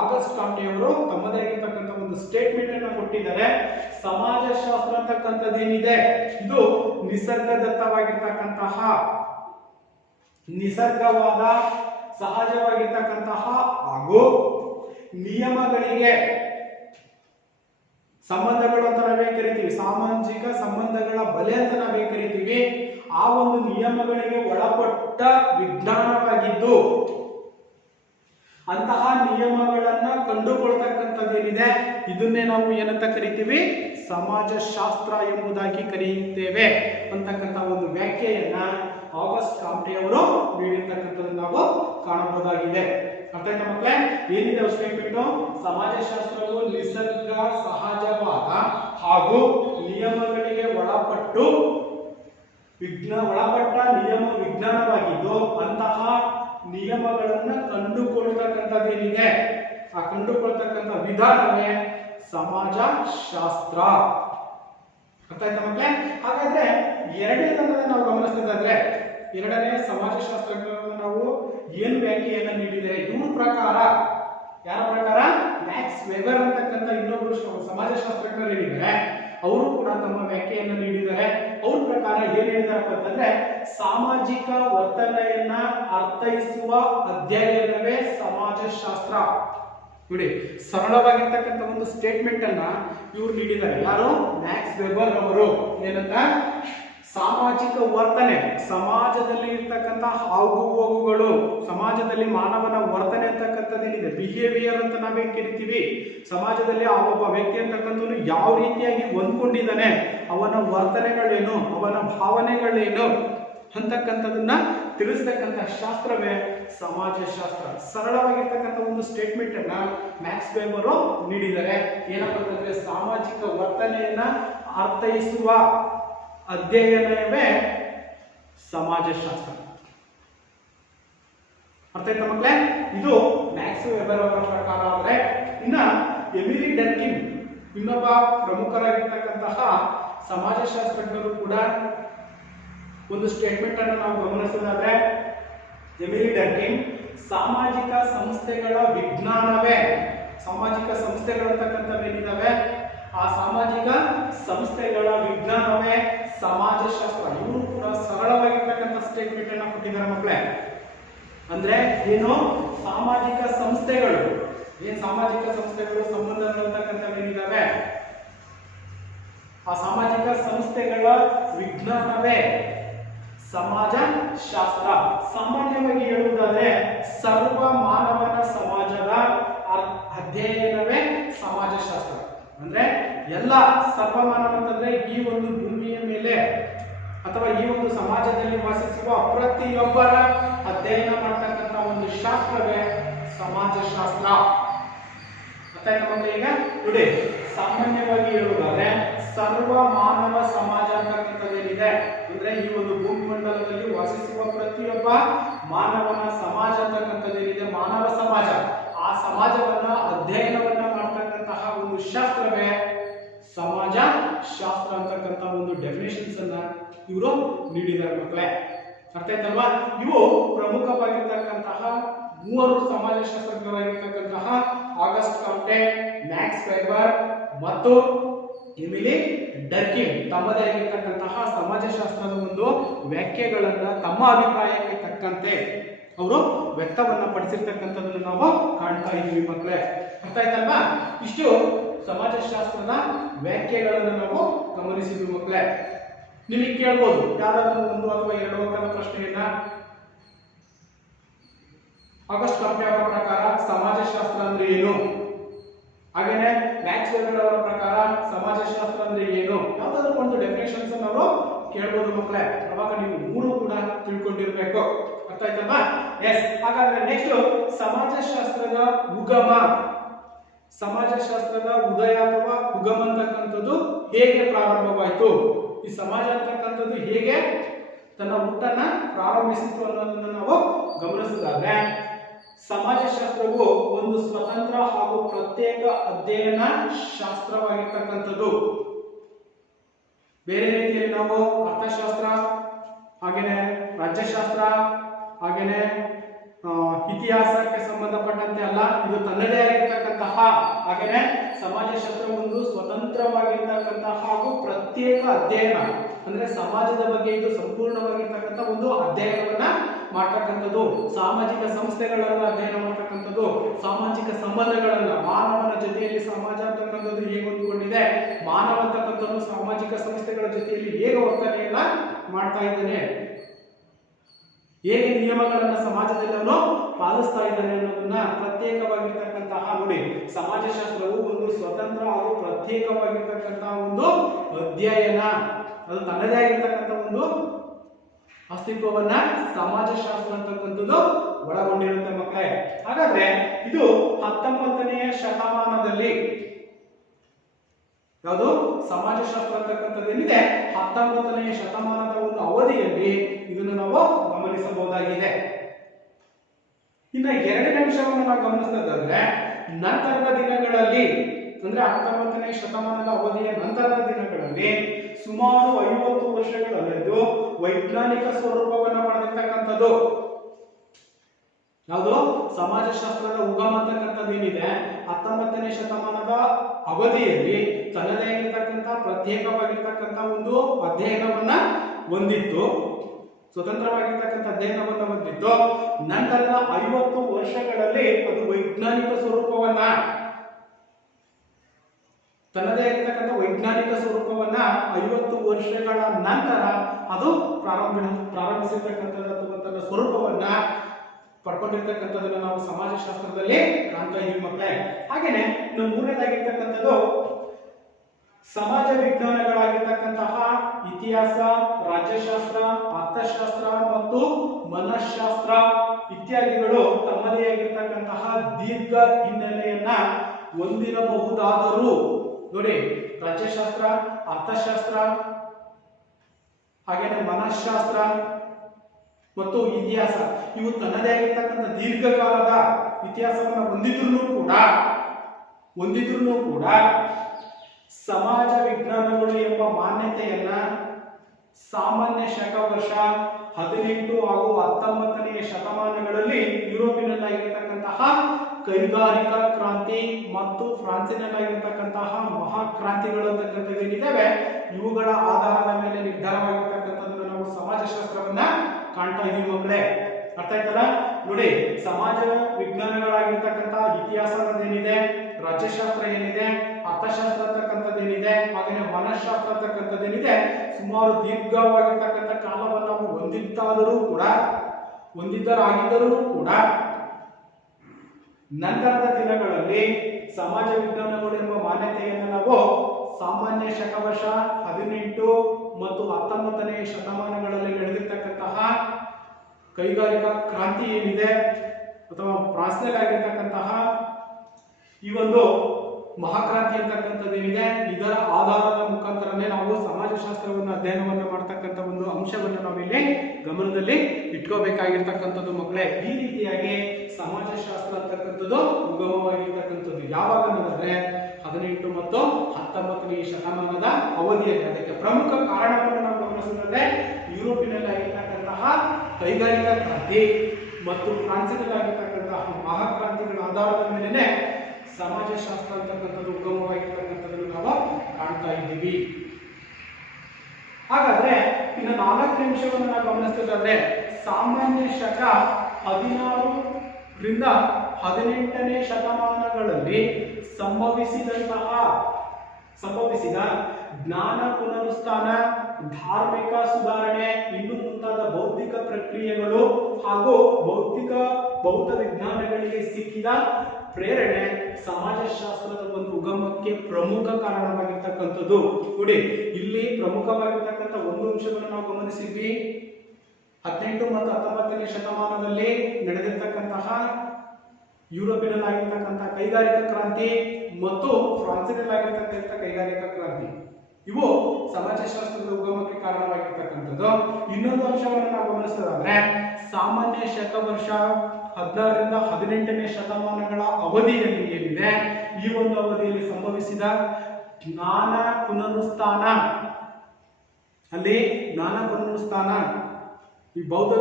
ಆಗಸ್ಟ್ ಕಾಮ್ಟೆಯವರು ತಮ್ಮದೇ ಆಗಿರ್ತಕ್ಕಂಥ ಒಂದು ಸ್ಟೇಟ್ಮೆಂಟ್ ಅನ್ನು ಕೊಟ್ಟಿದ್ದಾರೆ. ಸಮಾಜಶಾಸ್ತ್ರ ಅಂತಕ್ಕಂಥದ್ದೇನಿದೆ ಇದು ನಿಸರ್ಗದತ್ತವಾಗಿರ್ತಕ್ಕಂತಹ, ನಿಸರ್ಗವಾದ, ಸಹಜವಾಗಿರ್ತಕ್ಕಂತಹ ಹಾಗೂ ನಿಯಮಗಳಿಗೆ ಸಂಬಂಧಗಳು ಅಂತ ನಾವೇ ಕರಿತೀವಿ, ಸಾಮಾಜಿಕ ಸಂಬಂಧಗಳ ಬಲೆ ಅಂತ ನಾವೇ ಕರಿತೀವಿ. ಆ ಒಂದು ನಿಯಮಗಳಿಗೆ ಒಳಪಟ್ಟ ವಿಜ್ಞಾನವಾಗಿದ್ದು ಅಂತಹ ನಿಯಮಗಳನ್ನ ಕಂಡುಕೊಳ್ತಕ್ಕಂಥದ್ದೇನಿದೆ ಇದನ್ನೇ ನಾವು ಏನಂತ ಕರಿತೀವಿ? ಸಮಾಜಶಾಸ್ತ್ರ ಎಂಬುದಾಗಿ ಕರೆಯುತ್ತೇವೆ ಅಂತಕ್ಕಂಥ ಒಂದು ವ್ಯಾಖ್ಯೆಯನ್ನ ಆಗಸ್ಟ್ ಕಾಮ್ಟೆ ಅವರು ನೀಡಿರ್ತಕ್ಕಂಥದ್ದನ್ನು ನಾವು ಕಾಣಬಹುದಾಗಿದೆ. ಅರ್ಥ ಆಯ್ತಾ ಮಕ್ಕಳೇ? ಏನಿದೆ ಸ್ಟೇಟ್ಮೆಂಟ್? ಸಮಾಜಶಾಸ್ತ್ರವು ನಿಸರ್ಗ ಸಹಜವಾದ ಹಾಗೂ ನಿಯಮಗಳಿಗೆ ಒಳಪಟ್ಟ ನಿಯಮ ವಿಜ್ಞಾನವಾಗಿದ್ದು ಅಂತಹ ನಿಯಮಗಳನ್ನ ಕಂಡುಕೊಳ್ತಕ್ಕಂಥದ್ದೇನಿದೆ ಆ ಕಂಡುಕೊಳ್ತಕ್ಕಂಥ ವಿಧಾನವೇ ಸಮಾಜಶಾಸ್ತ್ರ. ಅರ್ಥ ಆಯ್ತಾ ಮಕ್ಕಳೇ? ಹಾಗಾದ್ರೆ ಎರಡನೇದನ್ನ ನಾವು ಗಮನಿಸೋದಾದ್ರೆ ಎರಡನೇ ಸಮಾಜಶಾಸ್ತ್ರಜ್ಞರನ್ನು ನಾವು ಏನು ವ್ಯಾಖ್ಯೆಯನ್ನು ನೀಡಿದೆ ಇವ್ರ ಪ್ರಕಾರ, ಯಾರ ಪ್ರಕಾರ? ಮ್ಯಾಕ್ಸ್ ವೆಬರ್ ಅಂತಕ್ಕಂಥ ಇನ್ನೊಬ್ಬರು ಸಮಾಜಶಾಸ್ತ್ರಜ್ಞರು ಏನಿದ್ದಾರೆ ಅವರು ಕೂಡ ತಮ್ಮ ವ್ಯಾಖ್ಯೆಯನ್ನು ನೀಡಿದ್ದಾರೆ. ಅವ್ರ ಪ್ರಕಾರ ಏನ್ ಹೇಳಿದಾರಪ್ಪ ಅಂತಂದ್ರೆ ಸಾಮಾಜಿಕ ವರ್ತನೆಯನ್ನ ಅರ್ಥೈಸುವ ಅಧ್ಯಯನವೇ ಸಮಾಜಶಾಸ್ತ್ರ. ನೋಡಿ ಸರಳವಾಗಿರ್ತಕ್ಕಂಥ ಒಂದು ಸ್ಟೇಟ್ಮೆಂಟ್ ಅನ್ನ ಇವ್ರು ನೀಡಿದ್ದಾರೆ. ಯಾರು? ಮ್ಯಾಕ್ಸ್ ವೆಬರ್ ಅವರು. ಏನಂತ? ಸಾಮಾಜಿಕ ವರ್ತನೆ, ಸಮಾಜದಲ್ಲಿ ಇರ್ತಕ್ಕಂಥ ಆಗುಹೋಗುಗಳು, ಸಮಾಜದಲ್ಲಿ ಮಾನವನ ವರ್ತನೆ ಅಂತಕ್ಕಂಥದ್ದೇನಿದೆ ಬಿಹೇವಿಯರ್ ಅಂತ ನಾವೇ ಕರಿತೀವಿ. ಸಮಾಜದಲ್ಲಿ ಆ ಒಬ್ಬ ವ್ಯಕ್ತಿ ಅಂತಕ್ಕಂಥವನು ಯಾವ ರೀತಿಯಾಗಿ ಹೊಂದ್ಕೊಂಡಿದ್ದಾನೆ, ಅವನ ವರ್ತನೆಗಳೇನು, ಅವನ ಭಾವನೆಗಳೇನು ಅಂತಕ್ಕಂಥದನ್ನ ತಿಳಿಸ್ತಕ್ಕಂಥ ಶಾಸ್ತ್ರವೇ ಸಮಾಜಶಾಸ್ತ್ರ. ಸರಳವಾಗಿರ್ತಕ್ಕಂಥ ಒಂದು ಸ್ಟೇಟ್ಮೆಂಟ್ ಅನ್ನ ಮ್ಯಾಕ್ಸ್ ವೆಬರ್ ನೀಡಿದ್ದಾರೆ. ಏನಪ್ಪ ಅಂತಂದ್ರೆ ಸಾಮಾಜಿಕ ವರ್ತನೆಯನ್ನ ಅರ್ಥೈಸುವ ಅಧ್ಯಯನವೇ ಸಮಾಜಶಾಸ್ತ್ರ. ಅರ್ಥ ಆಯ್ತಾ ಮಕ್ಕಳೇ? ಇದು ಮ್ಯಾಕ್ಸ್ ವೆಬರ್ ಅವರ ಪ್ರಕಾರ. ಆದರೆ ಇನ್ನ ಎಮಿಲಿ ಡರ್ಕಿನ್ ಇನ್ನೊಬ್ಬ ಪ್ರಮುಖರಾಗಿರ್ತಕ್ಕಂತಹ ಸಮಾಜಶಾಸ್ತ್ರಜ್ಞರು ಕೂಡ ಒಂದು ಸ್ಟೇಟ್ಮೆಂಟ್ ಅನ್ನು ನಾವು ಗಮನಿಸೋದಾದ್ರೆ, ಎಮಿಲಿ ಡರ್ಕಿನ್ ಸಾಮಾಜಿಕ ಸಂಸ್ಥೆಗಳ ವಿಜ್ಞಾನವೇ, ಸಾಮಾಜಿಕ ಸಂಸ್ಥೆಗಳಂತಕ್ಕಂಥವೇನಿದಾವೆ ಆ ಸಾಮಾಜಿಕ ಸಂಸ್ಥೆಗಳ ವಿಜ್ಞಾನವೇ ಸಮಾಜಶಾಸ್ತ್ರ. ಇವರು ಕೂಡ ಸರಳವಾಗಿರ್ತಕ್ಕಂಥ ಸ್ಟೇಟ್ಮೆಂಟ್ ಅನ್ನು ಕೊಟ್ಟಿದ್ದಾರೆ ಮಕ್ಕಳೇ. ಅಂದ್ರೆ ಏನು? ಸಾಮಾಜಿಕ ಸಂಸ್ಥೆಗಳು, ಸಾಮಾಜಿಕ ಸಂಸ್ಥೆಗಳು ಸಂಬಂಧಗಳಿರ್ತಕ್ಕಂಥವೇನಿದಾವೆ ಆ ಸಾಮಾಜಿಕ ಸಂಸ್ಥೆಗಳ ವಿಜ್ಞಾನವೇ ಸಮಾಜಶಾಸ್ತ್ರ. ಸಾಮಾನ್ಯವಾಗಿ ಹೇಳುವುದಾದ್ರೆ ಸರ್ವ ಮಾನವನ ಸಮಾಜದ ಅಧ್ಯಯನವೇ ಸಮಾಜಶಾಸ್ತ್ರ. ಅಂದ್ರೆ ಎಲ್ಲ ಸರ್ವಮಾನವ ಅಂತಂದ್ರೆ ಈ ಒಂದು ಭೂಮಿಯ ಮೇಲೆ ಅಥವಾ ಈ ಒಂದು ಸಮಾಜದಲ್ಲಿ ವಾಸಿಸುವ ಪ್ರತಿಯೊಬ್ಬರ ಅಧ್ಯಯನ ಮಾಡತಕ್ಕಂಥ ಒಂದು ಶಾಸ್ತ್ರವೇ ಸಮಾಜಶಾಸ್ತ್ರ. ಈಗ ನೋಡಿ, ಸಾಮಾನ್ಯವಾಗಿ ಹೇಳುವುದಾದ್ರೆ ಸರ್ವ ಮಾನವ ಸಮಾಜ ಅಂತಕ್ಕಂಥದ್ದೇನಿದೆ ಅಂದ್ರೆ ಈ ಒಂದು ಭೂಮಿಮಂಡಲದಲ್ಲಿ ವಾಸಿಸುವ ಪ್ರತಿಯೊಬ್ಬ ಮಾನವನ ಸಮಾಜ ಅಂತಕ್ಕಂಥದ್ದೇನಿದೆ, ಮಾನವ ಸಮಾಜ, ಆ ಸಮಾಜವನ್ನ ಅಧ್ಯಯನವನ್ನ ಮಾಡ್ತಕ್ಕಂತಹ ಒಂದು ಶಾಸ್ತ್ರವೇ ಸಮಾಜಶಾಸ್ತ್ರ ಅಂತಕ್ಕಂಥ ಒಂದು ಡೆಫಿನೇಷನ್ಸ್ ಅನ್ನ ಇವರು ನೀಡಿದ್ದಾರೆ ಮಕ್ಕಳೇ. ಅರ್ಥ ಆಯ್ತಲ್ವಾ? ಇವು ಪ್ರಮುಖವಾಗಿರ್ತಕ್ಕಂತಹ ಮೂವರು ಸಮಾಜಶಾಸ್ತ್ರಜ್ಞರಾಗಿರ್ತಕ್ಕಂತಹ ಆಗಸ್ಟ್ ಕಾಂಟೆ, ಮ್ಯಾಕ್ಸ್ ವೆಬರ್ ಮತ್ತು ಎಮಿಲಿ ಡರ್ಕಿನ್ ತಮ್ಮದೇ ಆಗಿರ್ತಕ್ಕಂತಹ ಸಮಾಜಶಾಸ್ತ್ರದ ಒಂದು ವ್ಯಾಖ್ಯೆಗಳನ್ನ ತಮ್ಮ ಅಭಿಪ್ರಾಯಕ್ಕೆ ತಕ್ಕಂತೆ ಅವರು ವ್ಯಕ್ತವನ್ನ ಪಡಿಸಿರ್ತಕ್ಕಂಥದ್ದನ್ನು ನಾವು ಕಾಣ್ತಾ ಇದ್ದೀವಿ ಮಕ್ಕಳೇ. ಅರ್ಥ ಆಯ್ತಲ್ವಾ? ಇಷ್ಟು ಸಮಾಜಶಾಸ್ತ್ರದ ವ್ಯಾಖ್ಯೆಗಳನ್ನು ನಾವು ಗಮನಿಸಿದ್ವಿ ಮಕ್ಕಳೇ. ನಿಮಗೆ ಕೇಳ್ಬೋದು ಯಾವ್ದಾದ್ರು ಒಂದು ಅಥವಾ ಎರಡು ಅಂಕದ ಪ್ರಶ್ನೆಯನ್ನ. ಆಗಸ್ಟ್ ಕಾಂಟೆ ಅವರ ಪ್ರಕಾರ ಸಮಾಜಶಾಸ್ತ್ರ ಅಂದ್ರೆ ಏನು, ಹಾಗೇನೆ ಮ್ಯಾಕ್ಸ್ ವೆಬರ್ ಅವರ ಪ್ರಕಾರ ಸಮಾಜಶಾಸ್ತ್ರ ಅಂದ್ರೆ ಏನು, ಯಾವ್ದಾದ್ರು ಒಂದು ಡೆಫಿನೇಷನ್ಸ್ ಅವರು ಕೇಳ್ಬೋದು ಮಕ್ಕಳೇ. ಅವಾಗ ನೀವು ಮೂರು ಕೂಡ ತಿಳ್ಕೊಂಡಿರ್ಬೇಕು. ಅರ್ಥ ಆಯ್ತಲ್ವಾ? ಎಸ್. ಹಾಗಾದ್ರೆ ನೆಕ್ಸ್ಟ್ ಸಮಾಜಶಾಸ್ತ್ರದ ಉಗಮ, ಸಮಾಜಶಾಸ್ತ್ರದ ಉದಯ ಅಥವಾ ಉಗಮ ಅಂತಕ್ಕಂಥದ್ದು ಹೇಗೆ ಪ್ರಾರಂಭವಾಯಿತು, ಈ ಸಮಾಜ ಅಂತಕ್ಕಂಥದ್ದು ಹೇಗೆ ತನ್ನ ಹುಟ್ಟನ್ನ ಪ್ರಾರಂಭಿಸಿತು ಅನ್ನೋದನ್ನ ನಾವು ಗಮನಿಸಿದಾಗ, ಸಮಾಜಶಾಸ್ತ್ರವು ಒಂದು ಸ್ವತಂತ್ರ ಹಾಗೂ ಪ್ರತ್ಯೇಕ ಅಧ್ಯಯನ ಶಾಸ್ತ್ರವಾಗಿರ್ತಕ್ಕಂಥದ್ದು. ಬೇರೆ ರೀತಿಯಲ್ಲಿ ನಾವು ಅರ್ಥಶಾಸ್ತ್ರ, ಹಾಗೇನೆ ರಾಜ್ಯಶಾಸ್ತ್ರ, ಹಾಗೇನೆ ಇತಿಹಾಸಕ್ಕೆ ಸಂಬಂಧಪಟ್ಟಂತೆ ಅಲ್ಲ, ಇದು ತನ್ನದೇ ಆಗಿರ್ತಕ್ಕಂತಹ, ಹಾಗೇನೆ ಸಮಾಜಶಾಸ್ತ್ರ ಒಂದು ಸ್ವತಂತ್ರವಾಗಿರ್ತಕ್ಕಂತಹ ಹಾಗೂ ಪ್ರತ್ಯೇಕ ಅಧ್ಯಯನ, ಅಂದ್ರೆ ಸಮಾಜದ ಬಗ್ಗೆ ಇದು ಸಂಪೂರ್ಣವಾಗಿರ್ತಕ್ಕಂಥ ಒಂದು ಅಧ್ಯಯನವನ್ನ ಮಾಡ್ತಕ್ಕಂಥದ್ದು, ಸಾಮಾಜಿಕ ಸಂಸ್ಥೆಗಳನ್ನ ಅಧ್ಯಯನ ಮಾಡ್ತಕ್ಕಂಥದ್ದು, ಸಾಮಾಜಿಕ ಸಂಬಂಧಗಳನ್ನ, ಮಾನವನ ಜೊತೆಯಲ್ಲಿ ಸಮಾಜ ಅಂತಕ್ಕಂಥದ್ದು ಹೇಗೆ ಹೊಂದಿಕೊಂಡಿದೆ, ಮಾನವ ಅಂತಕ್ಕಂಥದ್ದು ಸಾಮಾಜಿಕ ಸಂಸ್ಥೆಗಳ ಜೊತೆಯಲ್ಲಿ ಹೇಗೆ ವರ್ತನೆಯನ್ನ ಮಾಡ್ತಾ ಇದ್ದಾನೆ, ಹೇಗೆ ನಿಯಮಗಳನ್ನ ಸಮಾಜದಲ್ಲಿ ಅವನು ಪಾಲಿಸ್ತಾ ಇದ್ದಾನೆ ಅನ್ನೋದನ್ನ ಪ್ರತ್ಯೇಕವಾಗಿರ್ತಕ್ಕಂತಹ, ನೋಡಿ, ಸಮಾಜಶಾಸ್ತ್ರವು ಒಂದು ಸ್ವತಂತ್ರ ಹಾಗೂ ಪ್ರತ್ಯೇಕವಾಗಿರ್ತಕ್ಕಂತಹ ಒಂದು ಅಧ್ಯಯನ, ಅದು ತನ್ನದೇ ಆಗಿರ್ತಕ್ಕಂಥ ಒಂದು ಅಸ್ತಿತ್ವವನ್ನ ಸಮಾಜಶಾಸ್ತ್ರ ಅಂತಕ್ಕಂಥದ್ದು ಒಳಗೊಂಡಿರುತ್ತೆ ಮಕ್ಕಳೇ. ಹಾಗಾದ್ರೆ ಇದು 19ನೇ ಶತಮಾನದಲ್ಲಿ, ಯಾವುದು ಸಮಾಜಶಾಸ್ತ್ರ ಅಂತಕ್ಕಂಥದ್ದೇನಿದೆ 19ನೇ ಶತಮಾನದ ಒಂದು ಅವಧಿಯಲ್ಲಿ ಇದನ್ನು ನಾವು ಗಮನಿಸಬಹುದಾಗಿದೆ. ಇನ್ನ ಎರಡನೇ ಅಂಶವನ್ನು ನಾವು ಗಮನಿಸೋದಾದ್ರೆ, ನಂತರದ ದಿನಗಳಲ್ಲಿ ಅಂದ್ರೆ 19ನೇ ಶತಮಾನದ ಅವಧಿಯ ನಂತರದ ದಿನಗಳಲ್ಲಿ ಸುಮಾರು 50 ವರ್ಷಗಳಲ್ಲೂ ವೈಜ್ಞಾನಿಕ ಸ್ವರೂಪವನ್ನು ಪಡೆದಿರ್ತಕ್ಕಂಥದ್ದು ಯಾವುದು ಸಮಾಜಶಾಸ್ತ್ರದ ಉಗಮ ಅಂತಕ್ಕಂಥದ್ದು ಏನಿದೆ 19ನೇ ಶತಮಾನದ ಅವಧಿಯಲ್ಲಿ ತನ್ನದೇ ಆಗಿರ್ತಕ್ಕಂಥ ಪ್ರತ್ಯೇಕವಾಗಿರ್ತಕ್ಕಂಥ ಒಂದು ಅಧ್ಯಯನವನ್ನ ಹೊಂದಿತ್ತು, ಸ್ವತಂತ್ರವಾಗಿರ್ತಕ್ಕಂಥ ಅಧ್ಯಯನವನ್ನ ಹೊಂದಿತ್ತು. ನಂತರದ 50 ವರ್ಷಗಳಲ್ಲಿ ಅದು ವೈಜ್ಞಾನಿಕ ಸ್ವರೂಪವನ್ನ, ತನ್ನದೇ ಆಗಿರ್ತಕ್ಕಂಥ ವೈಜ್ಞಾನಿಕ ಸ್ವರೂಪವನ್ನ 50 ವರ್ಷಗಳ ನಂತರ ಅದು ಪ್ರಾರಂಭಿಸಿರ್ತಕ್ಕಂಥದ್ದು ಅಥವಾ ತನ್ನ ಸ್ವರೂಪವನ್ನ ಪಡ್ಕೊಂಡಿರ್ತಕ್ಕಂಥದ್ದನ್ನ ನಾವು ಸಮಾಜಶಾಸ್ತ್ರದಲ್ಲಿ ಕಾಣ್ತಾ ಇದೀವಿ ಮಕ್ಕಳೇ. ಹಾಗೇನೆ ಇನ್ನು ಮೂರನೇದಾಗಿರ್ತಕ್ಕಂಥದ್ದು ಸಮಾಜ ವಿಜ್ಞಾನಗಳಾಗಿರ್ತಕ್ಕಂತಹ ಇತಿಹಾಸ, ರಾಜ್ಯಶಾಸ್ತ್ರ, ಅರ್ಥಶಾಸ್ತ್ರ ಮತ್ತು ಮನಃಶಾಸ್ತ್ರ ಇತ್ಯಾದಿಗಳು ತಮ್ಮದೇ ಆಗಿರ್ತಕ್ಕಂತಹ ದೀರ್ಘ ಹಿನ್ನೆಲೆಯನ್ನ ಹೊಂದಿರಬಹುದಾದರೂ, ನೋಡಿ, ರಾಜ್ಯಶಾಸ್ತ್ರ, ಅರ್ಥಶಾಸ್ತ್ರ, ಹಾಗೇನೆ ಮನಃಶಾಸ್ತ್ರ ಮತ್ತು ಇತಿಹಾಸ ಇವು ತನ್ನದೇ ಆಗಿರ್ತಕ್ಕಂಥ ದೀರ್ಘಕಾಲದ ಇತಿಹಾಸವನ್ನು ಹೊಂದಿದ್ರೂ ಕೂಡ ಸಮಾಜ ವಿಜ್ಞಾನಗಳು ಎಂಬ ಮಾನ್ಯತೆಯನ್ನ ಸಾಮಾನ್ಯ ಶಕ ವರ್ಷ 18 ಹಾಗೂ 19ನೇ ಶತಮಾನಗಳಲ್ಲಿ ಯುರೋಪಿನಲ್ಲಾಗಿರ್ತಕ್ಕಂತಹ ಕೈಗಾರಿಕಾ ಕ್ರಾಂತಿ ಮತ್ತು ಫ್ರಾನ್ಸಿನಲ್ಲಾಗಿರ್ತಕ್ಕಂತಹ ಮಹಾಕ್ರಾಂತಿಗಳು ಅಂತಕ್ಕಂಥದ್ದು ಏನಿದ್ದಾವೆ ಇವುಗಳ ಆಧಾರದ ಮೇಲೆ ನಿರ್ಧಾರವಾಗಿರ್ತಕ್ಕಂಥದ್ದನ್ನು ನಾವು ಸಮಾಜಶಾಸ್ತ್ರವನ್ನ ಕಾಣ್ತಾ ಇದೀವಿ ಮಕ್ಕಳೇ. ಅರ್ಥ ಆಯ್ತಲ್ಲ? ನೋಡಿ, ಸಮಾಜ ವಿಜ್ಞಾನಗಳಾಗಿರ್ತಕ್ಕಂಥ ಇತಿಹಾಸ ಏನಿದೆ, ರಾಜ್ಯಶಾಸ್ತ್ರ ಏನಿದೆ, ಅರ್ಥಶಾಸ್ತ್ರ ಅಂತಕ್ಕಂಥದ್ದು ಏನಿದೆ, ಹಾಗೆ ಮನಃಶಾಸ್ತ್ರ ಅಂತಕ್ಕಂಥದ್ದು ಏನಿದೆ, ಸುಮಾರು ದೀರ್ಘವಾಗಿರ್ತಕ್ಕಂಥ ಕಾಲವನ್ನು ನಾವು ಹೊಂದಿದ್ದರಾಗಿದ್ದರೂ ಕೂಡ ನಂತರದ ದಿನಗಳಲ್ಲಿ ಸಮಾಜ ವಿಜ್ಞಾನಗಳು ಎಂಬ ಮಾನ್ಯತೆಯನ್ನು ನಾವು ಸಾಮಾನ್ಯ ಶಕ ವರ್ಷ 18 ಮತ್ತು 19ನೇ ಶತಮಾನಗಳಲ್ಲಿ ನಡೆದಿರ್ತಕ್ಕಂತಹ ಕೈಗಾರಿಕಾ ಕ್ರಾಂತಿ ಏನಿದೆ ಅಥವಾ ಪ್ರಾಚೀನವಾಗಿರ್ತಕ್ಕಂತಹ ಈ ಒಂದು ಮಹಾಕ್ರಾಂತಿ ಅಂತಕ್ಕಂಥದ್ದು ಏನಿದೆ, ಇದರ ಆಧಾರದ ಮುಖಾಂತರನೇ ನಾವು ಸಮಾಜಶಾಸ್ತ್ರವನ್ನು ಅಧ್ಯಯನವನ್ನು ಮಾಡ್ತಕ್ಕಂಥ ಒಂದು ಅಂಶವನ್ನು ನಾವಿಲ್ಲಿ ಗಮನದಲ್ಲಿ ಇಟ್ಕೋಬೇಕಾಗಿರ್ತಕ್ಕಂಥದ್ದು ಮಕ್ಕಳೇ. ಈ ರೀತಿಯಾಗಿ ಸಮಾಜಶಾಸ್ತ್ರ ಅಂತಕ್ಕಂಥದ್ದು ಉಗಮವಾಗಿರ್ತಕ್ಕಂಥದ್ದು ಯಾವಾಗ ಅಂದ್ರೆ 18 ಮತ್ತು 19ನೇ ಶತಮಾನದ ಅವಧಿಯಲ್ಲಿ. ಅದಕ್ಕೆ ಪ್ರಮುಖ ಕಾರಣವನ್ನು ನಾವು ಗಮನಿಸಿದ್ರೆ ಯುರೋಪಿನಲ್ಲಿ ಆಗಿರ್ತಕ್ಕಂತಹ ಕೈಗಾರಿಕಾ ಕ್ರಾಂತಿ ಮತ್ತು ಫ್ರಾನ್ಸಿನಲ್ಲಿ ಆಗಿರ್ತಕ್ಕಂತಹ ಮಹಾಕ್ರಾಂತಿಗಳ ಆಧಾರದ ಮೇಲೆ ಸಮಾಜಶಾಸ್ತ್ರ ಅಂತಕ್ಕಂಥದ್ದು ಉಗಮವಾಗಿರ್ತಕ್ಕಂಥದ್ದನ್ನು ನಾವು ಕಾಣ್ತಾ ಇದ್ದೀವಿ. ಹಾಗಾದ್ರೆ ಇನ್ನು 4ನೇ ಅಂಶವನ್ನು ನಾವು ಗಮನಿಸ್ತಿದ್ರೆ ಸಾಮಾನ್ಯ ಶಕ 16ರಿಂದ 18ನೇ ಶತಮಾನಗಳಲ್ಲಿ ಸಂಭವಿಸಿದ ಜ್ಞಾನ ಪುನರುತ್ಥಾನ, ಧಾರ್ಮಿಕ ಸುಧಾರಣೆ, ಇನ್ನು ಮುಂತಾದ ಬೌದ್ಧಿಕ ಪ್ರಕ್ರಿಯೆಗಳು ಹಾಗೂ ಭೌತ ವಿಜ್ಞಾನಗಳಿಗೆ ಸಿಕ್ಕಿದ ಪ್ರೇರಣೆ ಸಮಾಜಶಾಸ್ತ್ರದ ಒಂದು ಉಗಮಕ್ಕೆ ಪ್ರಮುಖ ಕಾರಣವಾಗಿರ್ತಕ್ಕಂಥದ್ದು. ನೋಡಿ, ಇಲ್ಲಿ ಪ್ರಮುಖವಾಗಿರ್ತಕ್ಕಂಥ ಒಂದು ಅಂಶವನ್ನು ನಾವು ಗಮನಿಸಿದ್ವಿ. 18 ಮತ್ತು 19ನೇ ಶತಮಾನದಲ್ಲಿ ನಡೆದಿರ್ತಕ್ಕಂತಹ ಯುರೋಪಿನಲ್ಲಾಗಿರ್ತಕ್ಕಂಥ ಕೈಗಾರಿಕಾ ಕ್ರಾಂತಿ ಮತ್ತು ಫ್ರಾನ್ಸಿನಲ್ಲಾಗಿರ್ತಕ್ಕಂಥ ಕೈಗಾರಿಕಾ ಕ್ರಾಂತಿ, ಇವು ಸಮಾಜಶಾಸ್ತ್ರದ ಉಗಮಕ್ಕೆ ಕಾರಣವಾಗಿರ್ತಕ್ಕಂಥದ್ದು. ಇನ್ನೊಂದು ಅಂಶವನ್ನು ನಾವು ಗಮನಿಸೋದಾದ್ರೆ ಸಾಮಾನ್ಯ ಶಕ ವರ್ಷ 16ರಿಂದ 18ನೇ ಶತಮಾನಗಳ ಅವಧಿಯಲ್ಲಿ ಏನಿದೆ, ಈ ಒಂದು ಅವಧಿಯಲ್ಲಿ ಸಂಭವಿಸಿದ ಜ್ಞಾನ ಪುನರುತ್ಥಾನ, ಅಲ್ಲಿ ಜ್ಞಾನ ಪುನರುತ್ಥಾನ ಈ ಬೌದ್ಧ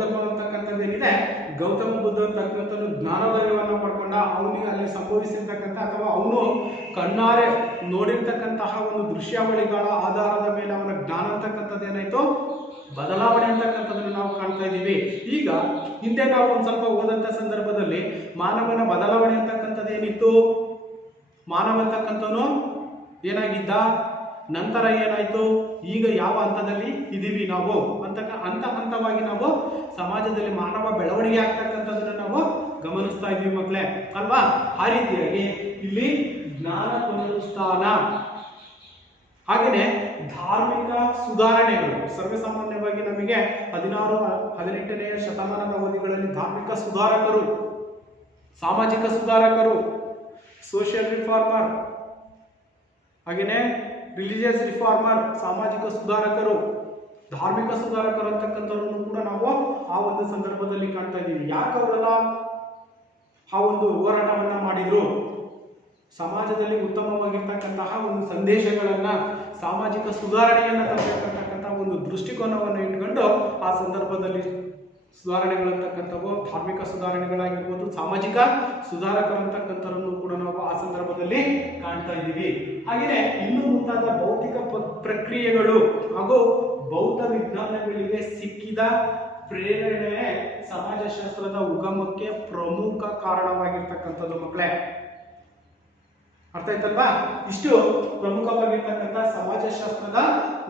ಧರ್ಮ ಅಂತಕ್ಕಂಥದ್ದು ಏನಿದೆ, ಗೌತಮ ಬುದ್ಧ ಅಂತಕ್ಕಂಥದ್ದು ಜ್ಞಾನೋದಯವನ್ನು ಪಡ್ಕೊಂಡ ಅವನಿಗೆ ಅಲ್ಲಿ ಸಂಭವಿಸಿರ್ತಕ್ಕಂಥ ಅಥವಾ ಅವನು ಕಣ್ಣಾರೆ ನೋಡಿರ್ತಕ್ಕಂತಹ ಒಂದು ದೃಶ್ಯಾವಳಿಗಳ ಆಧಾರದ ಮೇಲೆ ಅವನ ಜ್ಞಾನ ಅಂತಕ್ಕಂಥದ್ದು ಏನಾಯ್ತು, ಬದಲಾವಣೆ ಅಂತಕ್ಕಂಥದ್ದನ್ನು ನಾವು ಕಾಣ್ತಾ ಇದ್ದೀವಿ. ಈಗ ಹಿಂದೆ ನಾವು ಒಂದು ಸ್ವಲ್ಪ ಓದಂತ ಸಂದರ್ಭದಲ್ಲಿ ಮಾನವನ ಬದಲಾವಣೆ ಅಂತಕ್ಕಂಥದ್ದು ಏನಿತ್ತು, ಮಾನವ ಅಂತಕ್ಕಂಥವನು ಏನಾಗಿದ್ದ, ನಂತರ ಏನಾಯ್ತು, ಈಗ ಯಾವ ಹಂತದಲ್ಲಿ ಇದೀವಿ ನಾವು ಹಂತವಾಗಿ ನಾವು ಸಮಾಜದಲ್ಲಿ ಮಾನವ ಬೆಳವಣಿಗೆ ಆಗ್ತಕ್ಕಂಥದ್ದನ್ನು ನಾವು ಗಮನಿಸ್ತಾ ಇದ್ದೀವಿ ಮಕ್ಕಳೇ ಅಲ್ವಾ. ಆ ರೀತಿಯಾಗಿ ಇಲ್ಲಿ ಜ್ಞಾನ ಪುನರುತ್ಥಾನ ಹಾಗೆಯೇ ಧಾರ್ಮಿಕ ಸುಧಾರಣೆಗಳು ಸರ್ವೇಸಾಮಾನ್ಯವಾಗಿ ನಮಗೆ 16-18ನೇ ಶತಮಾನದ ಅವಧಿಗಳಲ್ಲಿ ಧಾರ್ಮಿಕ ಸುಧಾರಕರು, ಸಾಮಾಜಿಕ ಸುಧಾರಕರು, ಸೋಷಿಯಲ್ ರಿಫಾರ್ಮರ್, ಹಾಗೆಯೇ ರಿಲಿಜಿಯಸ್ ರಿಫಾರ್ಮರ್, ಸಾಮಾಜಿಕ ಸುಧಾರಕರು, ಧಾರ್ಮಿಕ ಸುಧಾರಕರು ಅಂತಕ್ಕಂಥವ್ರನ್ನು ಕೂಡ ನಾವು ಆ ಒಂದು ಸಂದರ್ಭದಲ್ಲಿ ಕಾಣ್ತಾ ಇದ್ದೀವಿ. ಯಾಕೆ ಅವರೆಲ್ಲ ಆ ಒಂದು ಹೋರಾಟವನ್ನ ಮಾಡಿದ್ರು, ಸಮಾಜದಲ್ಲಿ ಉತ್ತಮವಾಗಿರ್ತಕ್ಕಂತಹ ಒಂದು ಸಂದೇಶಗಳನ್ನ, ಸಾಮಾಜಿಕ ಸುಧಾರಣೆಯನ್ನ ತರತಕ್ಕಂತಹ ಒಂದು ದೃಷ್ಟಿಕೋನವನ್ನು ಇಟ್ಕೊಂಡು ಆ ಸಂದರ್ಭದಲ್ಲಿ ಸುಧಾರಣೆಗಳಂತಕ್ಕಂಥವು ಧಾರ್ಮಿಕ ಸುಧಾರಣೆಗಳಾಗಿರ್ಬೋದು, ಸಾಮಾಜಿಕ ಸುಧಾರಕರಂತಕ್ಕಂಥವ್ರನ್ನು ಕೂಡ ನಾವು ಆ ಸಂದರ್ಭದಲ್ಲಿ ಕಾಣ್ತಾ ಇದ್ದೀವಿ. ಹಾಗೆಯೇ ಇನ್ನು ಮುಂತಾದ ಭೌತಿಕ ಪ್ರಕ್ರಿಯೆಗಳು ಹಾಗೂ ಭೌತ ವಿಜ್ಞಾನಗಳಿಗೆ ಸಿಕ್ಕಿದ ಪ್ರೇರಣೆ ಸಮಾಜಶಾಸ್ತ್ರದ ಉಗಮಕ್ಕೆ ಪ್ರಮುಖ ಕಾರಣವಾಗಿರ್ತಕ್ಕಂಥದ್ದು ಮಕ್ಕಳೇ. ಅರ್ಥ ಆಯ್ತಲ್ವಾ? ಇಷ್ಟು ಪ್ರಮುಖವಾಗಿರ್ತಕ್ಕಂಥ ಸಮಾಜಶಾಸ್ತ್ರದ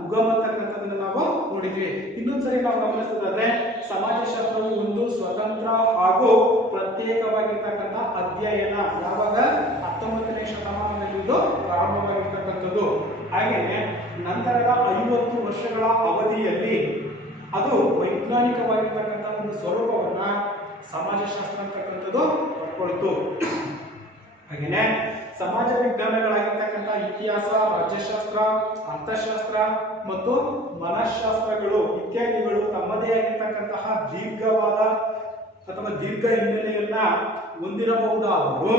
ಉಗಮ ಅಂತಕ್ಕಂಥದ್ದನ್ನು ನಾವು ನೋಡಿದ್ವಿ. ಇನ್ನೊಂದ್ಸರಿ ನಾವು ಗಮನಿಸೋದಾದ್ರೆ ಸಮಾಜಶಾಸ್ತ್ರವು ಒಂದು ಸ್ವತಂತ್ರ ಹಾಗೂ ಪ್ರತ್ಯೇಕವಾಗಿರ್ತಕ್ಕಂಥ ಅಧ್ಯಯನ ಯಾವಾಗ 19ನೇ ಶತಮಾನದಲ್ಲಿ ಇದು ಪ್ರಾರಂಭವಾಗಿರ್ತಕ್ಕಂಥದ್ದು. ಹಾಗೆಯೇ ನಂತರದ 50 ವರ್ಷಗಳ ಅವಧಿಯಲ್ಲಿ ಅದು ವೈಜ್ಞಾನಿಕವಾಗಿರ್ತಕ್ಕಂಥ ಒಂದು ಸ್ವರೂಪವನ್ನ ಸಮಾಜಶಾಸ್ತ್ರ ಅಂತಕ್ಕಂಥದ್ದು ಪಡ್ಕೊಳ್ತು. ಹಾಗೆಯೇ ಸಮಾಜ ವಿಜ್ಞಾನಗಳಾಗಿರ್ತಕ್ಕಂಥ ಇತಿಹಾಸ, ರಾಜ್ಯಶಾಸ್ತ್ರ, ಅರ್ಥಶಾಸ್ತ್ರ ಮತ್ತು ಮನಃಶಾಸ್ತ್ರಗಳು ಇತ್ಯಾದಿಗಳು ತಮ್ಮದೇ ಆಗಿರ್ತಕ್ಕಂತಹ ದೀರ್ಘವಾದ ಅಥವಾ ದೀರ್ಘ ಹಿನ್ನೆಲೆಯನ್ನ ಹೊಂದಿರಬಹುದಾದರೂ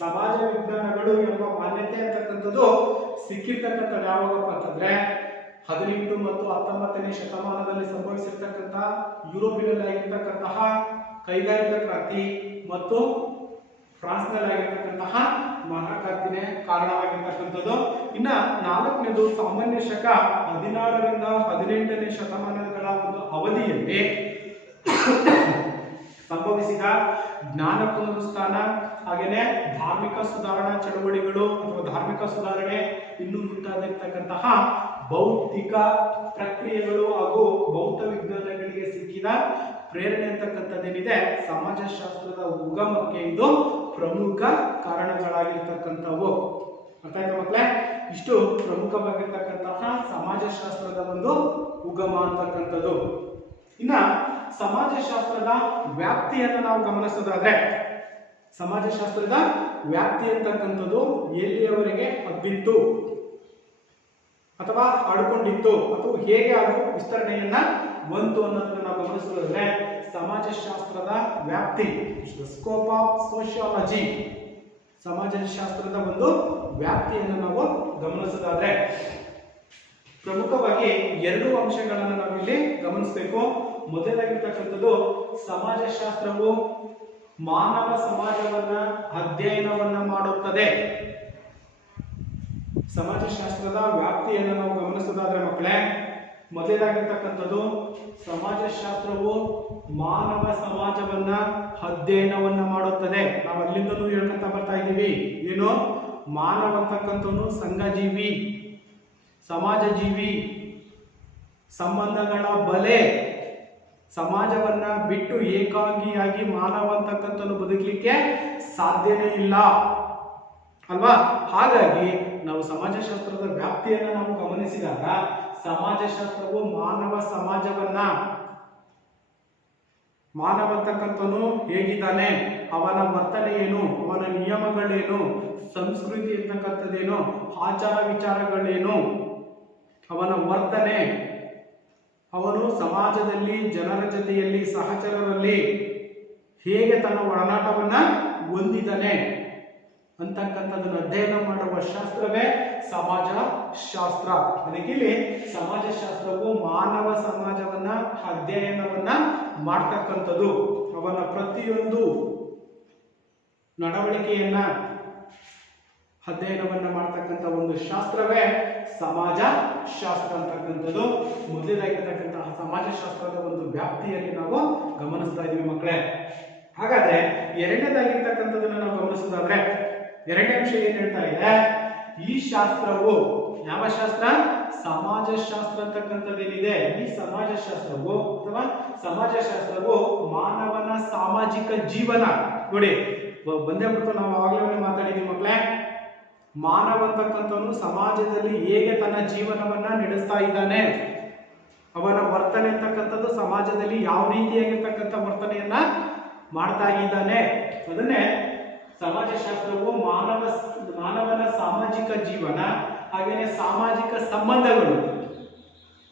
ಸಮಾಜ ವಿಜ್ಞಾನಗಳು ಎಂಬ ಮಾನ್ಯತೆ ಅಂತಕ್ಕಂಥದ್ದು ಸಿಕ್ಕಿರ್ತಕ್ಕಂಥದ್ದು ಯಾವಾಗಪ್ಪ ಅಂತಂದ್ರೆ 18 ಮತ್ತು 19ನೇ ಶತಮಾನದಲ್ಲಿ ಸಂಭವಿಸಿರ್ತಕ್ಕಂಥ ಯುರೋಪಿನಲ್ಲಿ ಆಗಿರ್ತಕ್ಕಂತಹ ಕೈಗಾರಿಕಾ ಕ್ರಾಂತಿ ಮತ್ತು ಫ್ರಾನ್ಸ್ನಲ್ಲಿ ಆಗಿರ್ತಕ್ಕಂತಹ ಮಹಾಕ್ರಾಂತಿನೇ ಕಾರಣವಾಗಿರ್ತಕ್ಕಂಥದ್ದು. ಇನ್ನ 4ನೇದು ಸಾಮಾನ್ಯ ಶಕ 16ರಿಂದ 18ನೇ ಶತಮಾನಗಳ ಒಂದು ಅವಧಿಯಲ್ಲಿ ಸಂಭವಿಸಿದ ಜ್ಞಾನ ಪುನರುತ್ಥಾನ, ಹಾಗೇನೆ ಧಾರ್ಮಿಕ ಸುಧಾರಣಾ ಚಳವಳಿಗಳು ಅಥವಾ ಧಾರ್ಮಿಕ ಸುಧಾರಣೆ ಇನ್ನೂ ಮುಂತಾದಿರ್ತಕ್ಕಂತಹ ಭೌತಿಕ ಪ್ರಕ್ರಿಯೆಗಳು ಹಾಗೂ ಭೌತ ವಿಜ್ಞಾನಗಳಿಗೆ ಸಿಕ್ಕಿದ ಪ್ರೇರಣೆ ಅಂತಕ್ಕಂಥದ್ದೇನಿದೆ ಸಮಾಜಶಾಸ್ತ್ರದ ಉಗಮಕ್ಕೆ ಇದು ಪ್ರಮುಖ ಕಾರಣಗಳಾಗಿರ್ತಕ್ಕಂಥವು. ಅರ್ಥ ಆಯ್ತಾ ಮಕ್ಕಳೇ? ಇಷ್ಟು ಪ್ರಮುಖವಾಗಿರ್ತಕ್ಕಂತಹ ಸಮಾಜಶಾಸ್ತ್ರದ ಒಂದು ಉಗಮ ಅಂತಕ್ಕಂಥದ್ದು. ಇನ್ನ ಸಮಾಜಶಾಸ್ತ್ರದ ವ್ಯಾಪ್ತಿಯನ್ನು ನಾವು ಗಮನಿಸೋದಾದ್ರೆ ಸಮಾಜಶಾಸ್ತ್ರದ ವ್ಯಾಪ್ತಿ ಅಂತಕ್ಕಂಥದ್ದು ಎಲ್ಲಿಯವರೆಗೆ ಹಬ್ಬಿತ್ತು ಅಥವಾ ಆಡ್ಕೊಂಡಿತ್ತು ಅಥವಾ ಹೇಗೆ ಅದು ವಿಸ್ತರಣೆಯನ್ನ ಬಂತು ಅನ್ನೋದನ್ನ ನಾವು ಗಮನಿಸೋದಾದ್ರೆ ಸಮಾಜಶಾಸ್ತ್ರದ ವ್ಯಾಪ್ತಿ, ಸ್ಕೋಪ್ ಆಫ್ ಸೋಶಿಯಾಲಜಿ, ಸಮಾಜಶಾಸ್ತ್ರದ ಒಂದು ವ್ಯಾಪ್ತಿಯನ್ನು ನಾವು ಗಮನಿಸೋದಾದ್ರೆ ಪ್ರಮುಖವಾಗಿ 2 ಅಂಶಗಳನ್ನು ನಾವಿಲ್ಲಿ ಗಮನಿಸಬೇಕು. ಮೊದಲಾಗಿರ್ತಕ್ಕಂಥದ್ದು ಸಮಾಜಶಾಸ್ತ್ರವು ಮಾನವ ಸಮಾಜವನ್ನ ಅಧ್ಯಯನವನ್ನ ಮಾಡುತ್ತದೆ. ಸಮಾಜಶಾಸ್ತ್ರದ ವ್ಯಾಪ್ತಿಯನ್ನು ನಾವು ಗಮನಿಸೋದಾದ್ರೆ ಮಕ್ಕಳೇ ಮೊದಲಾಗಿರ್ತಕ್ಕಂಥದ್ದು ಸಮಾಜಶಾಸ್ತ್ರವು ಮಾನವ ಸಮಾಜವನ್ನ ಅಧ್ಯಯನವನ್ನ ಮಾಡುತ್ತದೆ. ನಾವು ಅಲ್ಲಿಂದಲೂ ಹೇಳ್ಕೊಂತ ಬರ್ತಾ ಇದ್ದೀವಿ. ಏನು ಮಾನವ ಅಂತಕ್ಕಂಥವನು ಸಂಘಜೀವಿ, ಸಮಾಜ ಜೀವಿ, ಸಂಬಂಧಗಳ ಬಲೆ, ಸಮಾಜವನ್ನ ಬಿಟ್ಟು ಏಕಾಂಗಿಯಾಗಿ ಮಾನವ ಅಂತಕ್ಕಂಥದ್ದು ಬದುಕಲಿಕ್ಕೆ ಸಾಧ್ಯನೇ ಇಲ್ಲ ಅಲ್ವಾ? ಹಾಗಾಗಿ ನಾವು ಸಮಾಜಶಾಸ್ತ್ರದ ವ್ಯಾಪ್ತಿಯನ್ನು ನಾವು ಗಮನಿಸಿದಾಗ ಸಮಾಜಶಾಸ್ತ್ರವು ಮಾನವ ಸಮಾಜವನ್ನ, ಮಾನವ ಅಂತಕ್ಕಂಥವನು ಹೇಗಿದ್ದಾನೆ, ಅವನ ವರ್ತನೆ ಏನು, ಅವನ ನಿಯಮಗಳೇನು, ಸಂಸ್ಕೃತಿ ಅಂತಕ್ಕಂಥದ್ದೇನು, ಆಚಾರ ವಿಚಾರಗಳೇನು, ಅವನ ವರ್ತನೆ, ಅವನು ಸಮಾಜದಲ್ಲಿ ಜನರ ಜೊತೆಯಲ್ಲಿ ಸಹಚರರಲ್ಲಿ ಹೇಗೆ ತನ್ನ ಒಡನಾಟವನ್ನ ಹೊಂದಿದ್ದಾನೆ ಅಂತಕ್ಕಂಥದ್ದನ್ನು ಅಧ್ಯಯನ ಮಾಡುವ ಶಾಸ್ತ್ರವೇ ಸಮಾಜಶಾಸ್ತ್ರ. ಅದಕ್ಕೆ ಇಲ್ಲಿ ಸಮಾಜಶಾಸ್ತ್ರವು ಮಾನವ ಸಮಾಜವನ್ನ ಅಧ್ಯಯನವನ್ನ ಮಾಡ್ತಕ್ಕಂಥದ್ದು, ಅವನ ಪ್ರತಿಯೊಂದು ನಡವಳಿಕೆಯನ್ನ ಅಧ್ಯಯನವನ್ನ ಮಾಡ್ತಕ್ಕಂಥ ಒಂದು ಶಾಸ್ತ್ರವೇ ಸಮಾಜಶಾಸ್ತ್ರ ಅಂತಕ್ಕಂಥದ್ದು. ಮೊದಲಾಗಿರ್ತಕ್ಕಂತಹ ಸಮಾಜಶಾಸ್ತ್ರದ ಒಂದು ವ್ಯಾಪ್ತಿಯಲ್ಲಿ ನಾವು ಗಮನಿಸ್ತಾ ಇದೀವಿ ಮಕ್ಕಳೇ. ಹಾಗಾದ್ರೆ ಎರಡನೇದಾಗಿರ್ತಕ್ಕಂಥದನ್ನ ನಾವು ಗಮನಿಸೋದಾದ್ರೆ ಎರಡನೇ ಅಂಶ ಏನ್ ಹೇಳ್ತಾ ಇದೆ, ಈ ಶಾಸ್ತ್ರವು ಯಾವ ಶಾಸ್ತ್ರ? ಸಮಾಜಶಾಸ್ತ್ರ ಅಂತಕ್ಕಂಥದ್ದೇನಿದೆ ಈ ಸಮಾಜಶಾಸ್ತ್ರವು ಅಥವಾ ಸಮಾಜಶಾಸ್ತ್ರವು ಮಾನವನ ಸಾಮಾಜಿಕ ಜೀವನ, ನೋಡಿ ಬಂದೇ ಬಿಟ್ಟು ನಾವು ಆವಾಗಲೇ ಮಾತಾಡಿದೀವಿ ಮಕ್ಕಳೇ, ಮಾನವ ಅಂತಕ್ಕಂಥವನು ಸಮಾಜದಲ್ಲಿ ಹೇಗೆ ತನ್ನ ಜೀವನವನ್ನ ನಡೆಸ್ತಾ ಇದ್ದಾನೆ, ಅವನ ವರ್ತನೆ ಅಂತಕ್ಕಂಥದ್ದು ಸಮಾಜದಲ್ಲಿ ಯಾವ ರೀತಿಯಾಗಿರ್ತಕ್ಕಂಥ ವರ್ತನೆಯನ್ನ ಮಾಡ್ತಾ ಇದ್ದಾನೆ, ಅದನ್ನೇ ಸಮಾಜಶಾಸ್ತ್ರವು ಮಾನವನ ಸಾಮಾಜಿಕ ಜೀವನ ಹಾಗೇನೆ ಸಾಮಾಜಿಕ ಸಂಬಂಧಗಳು,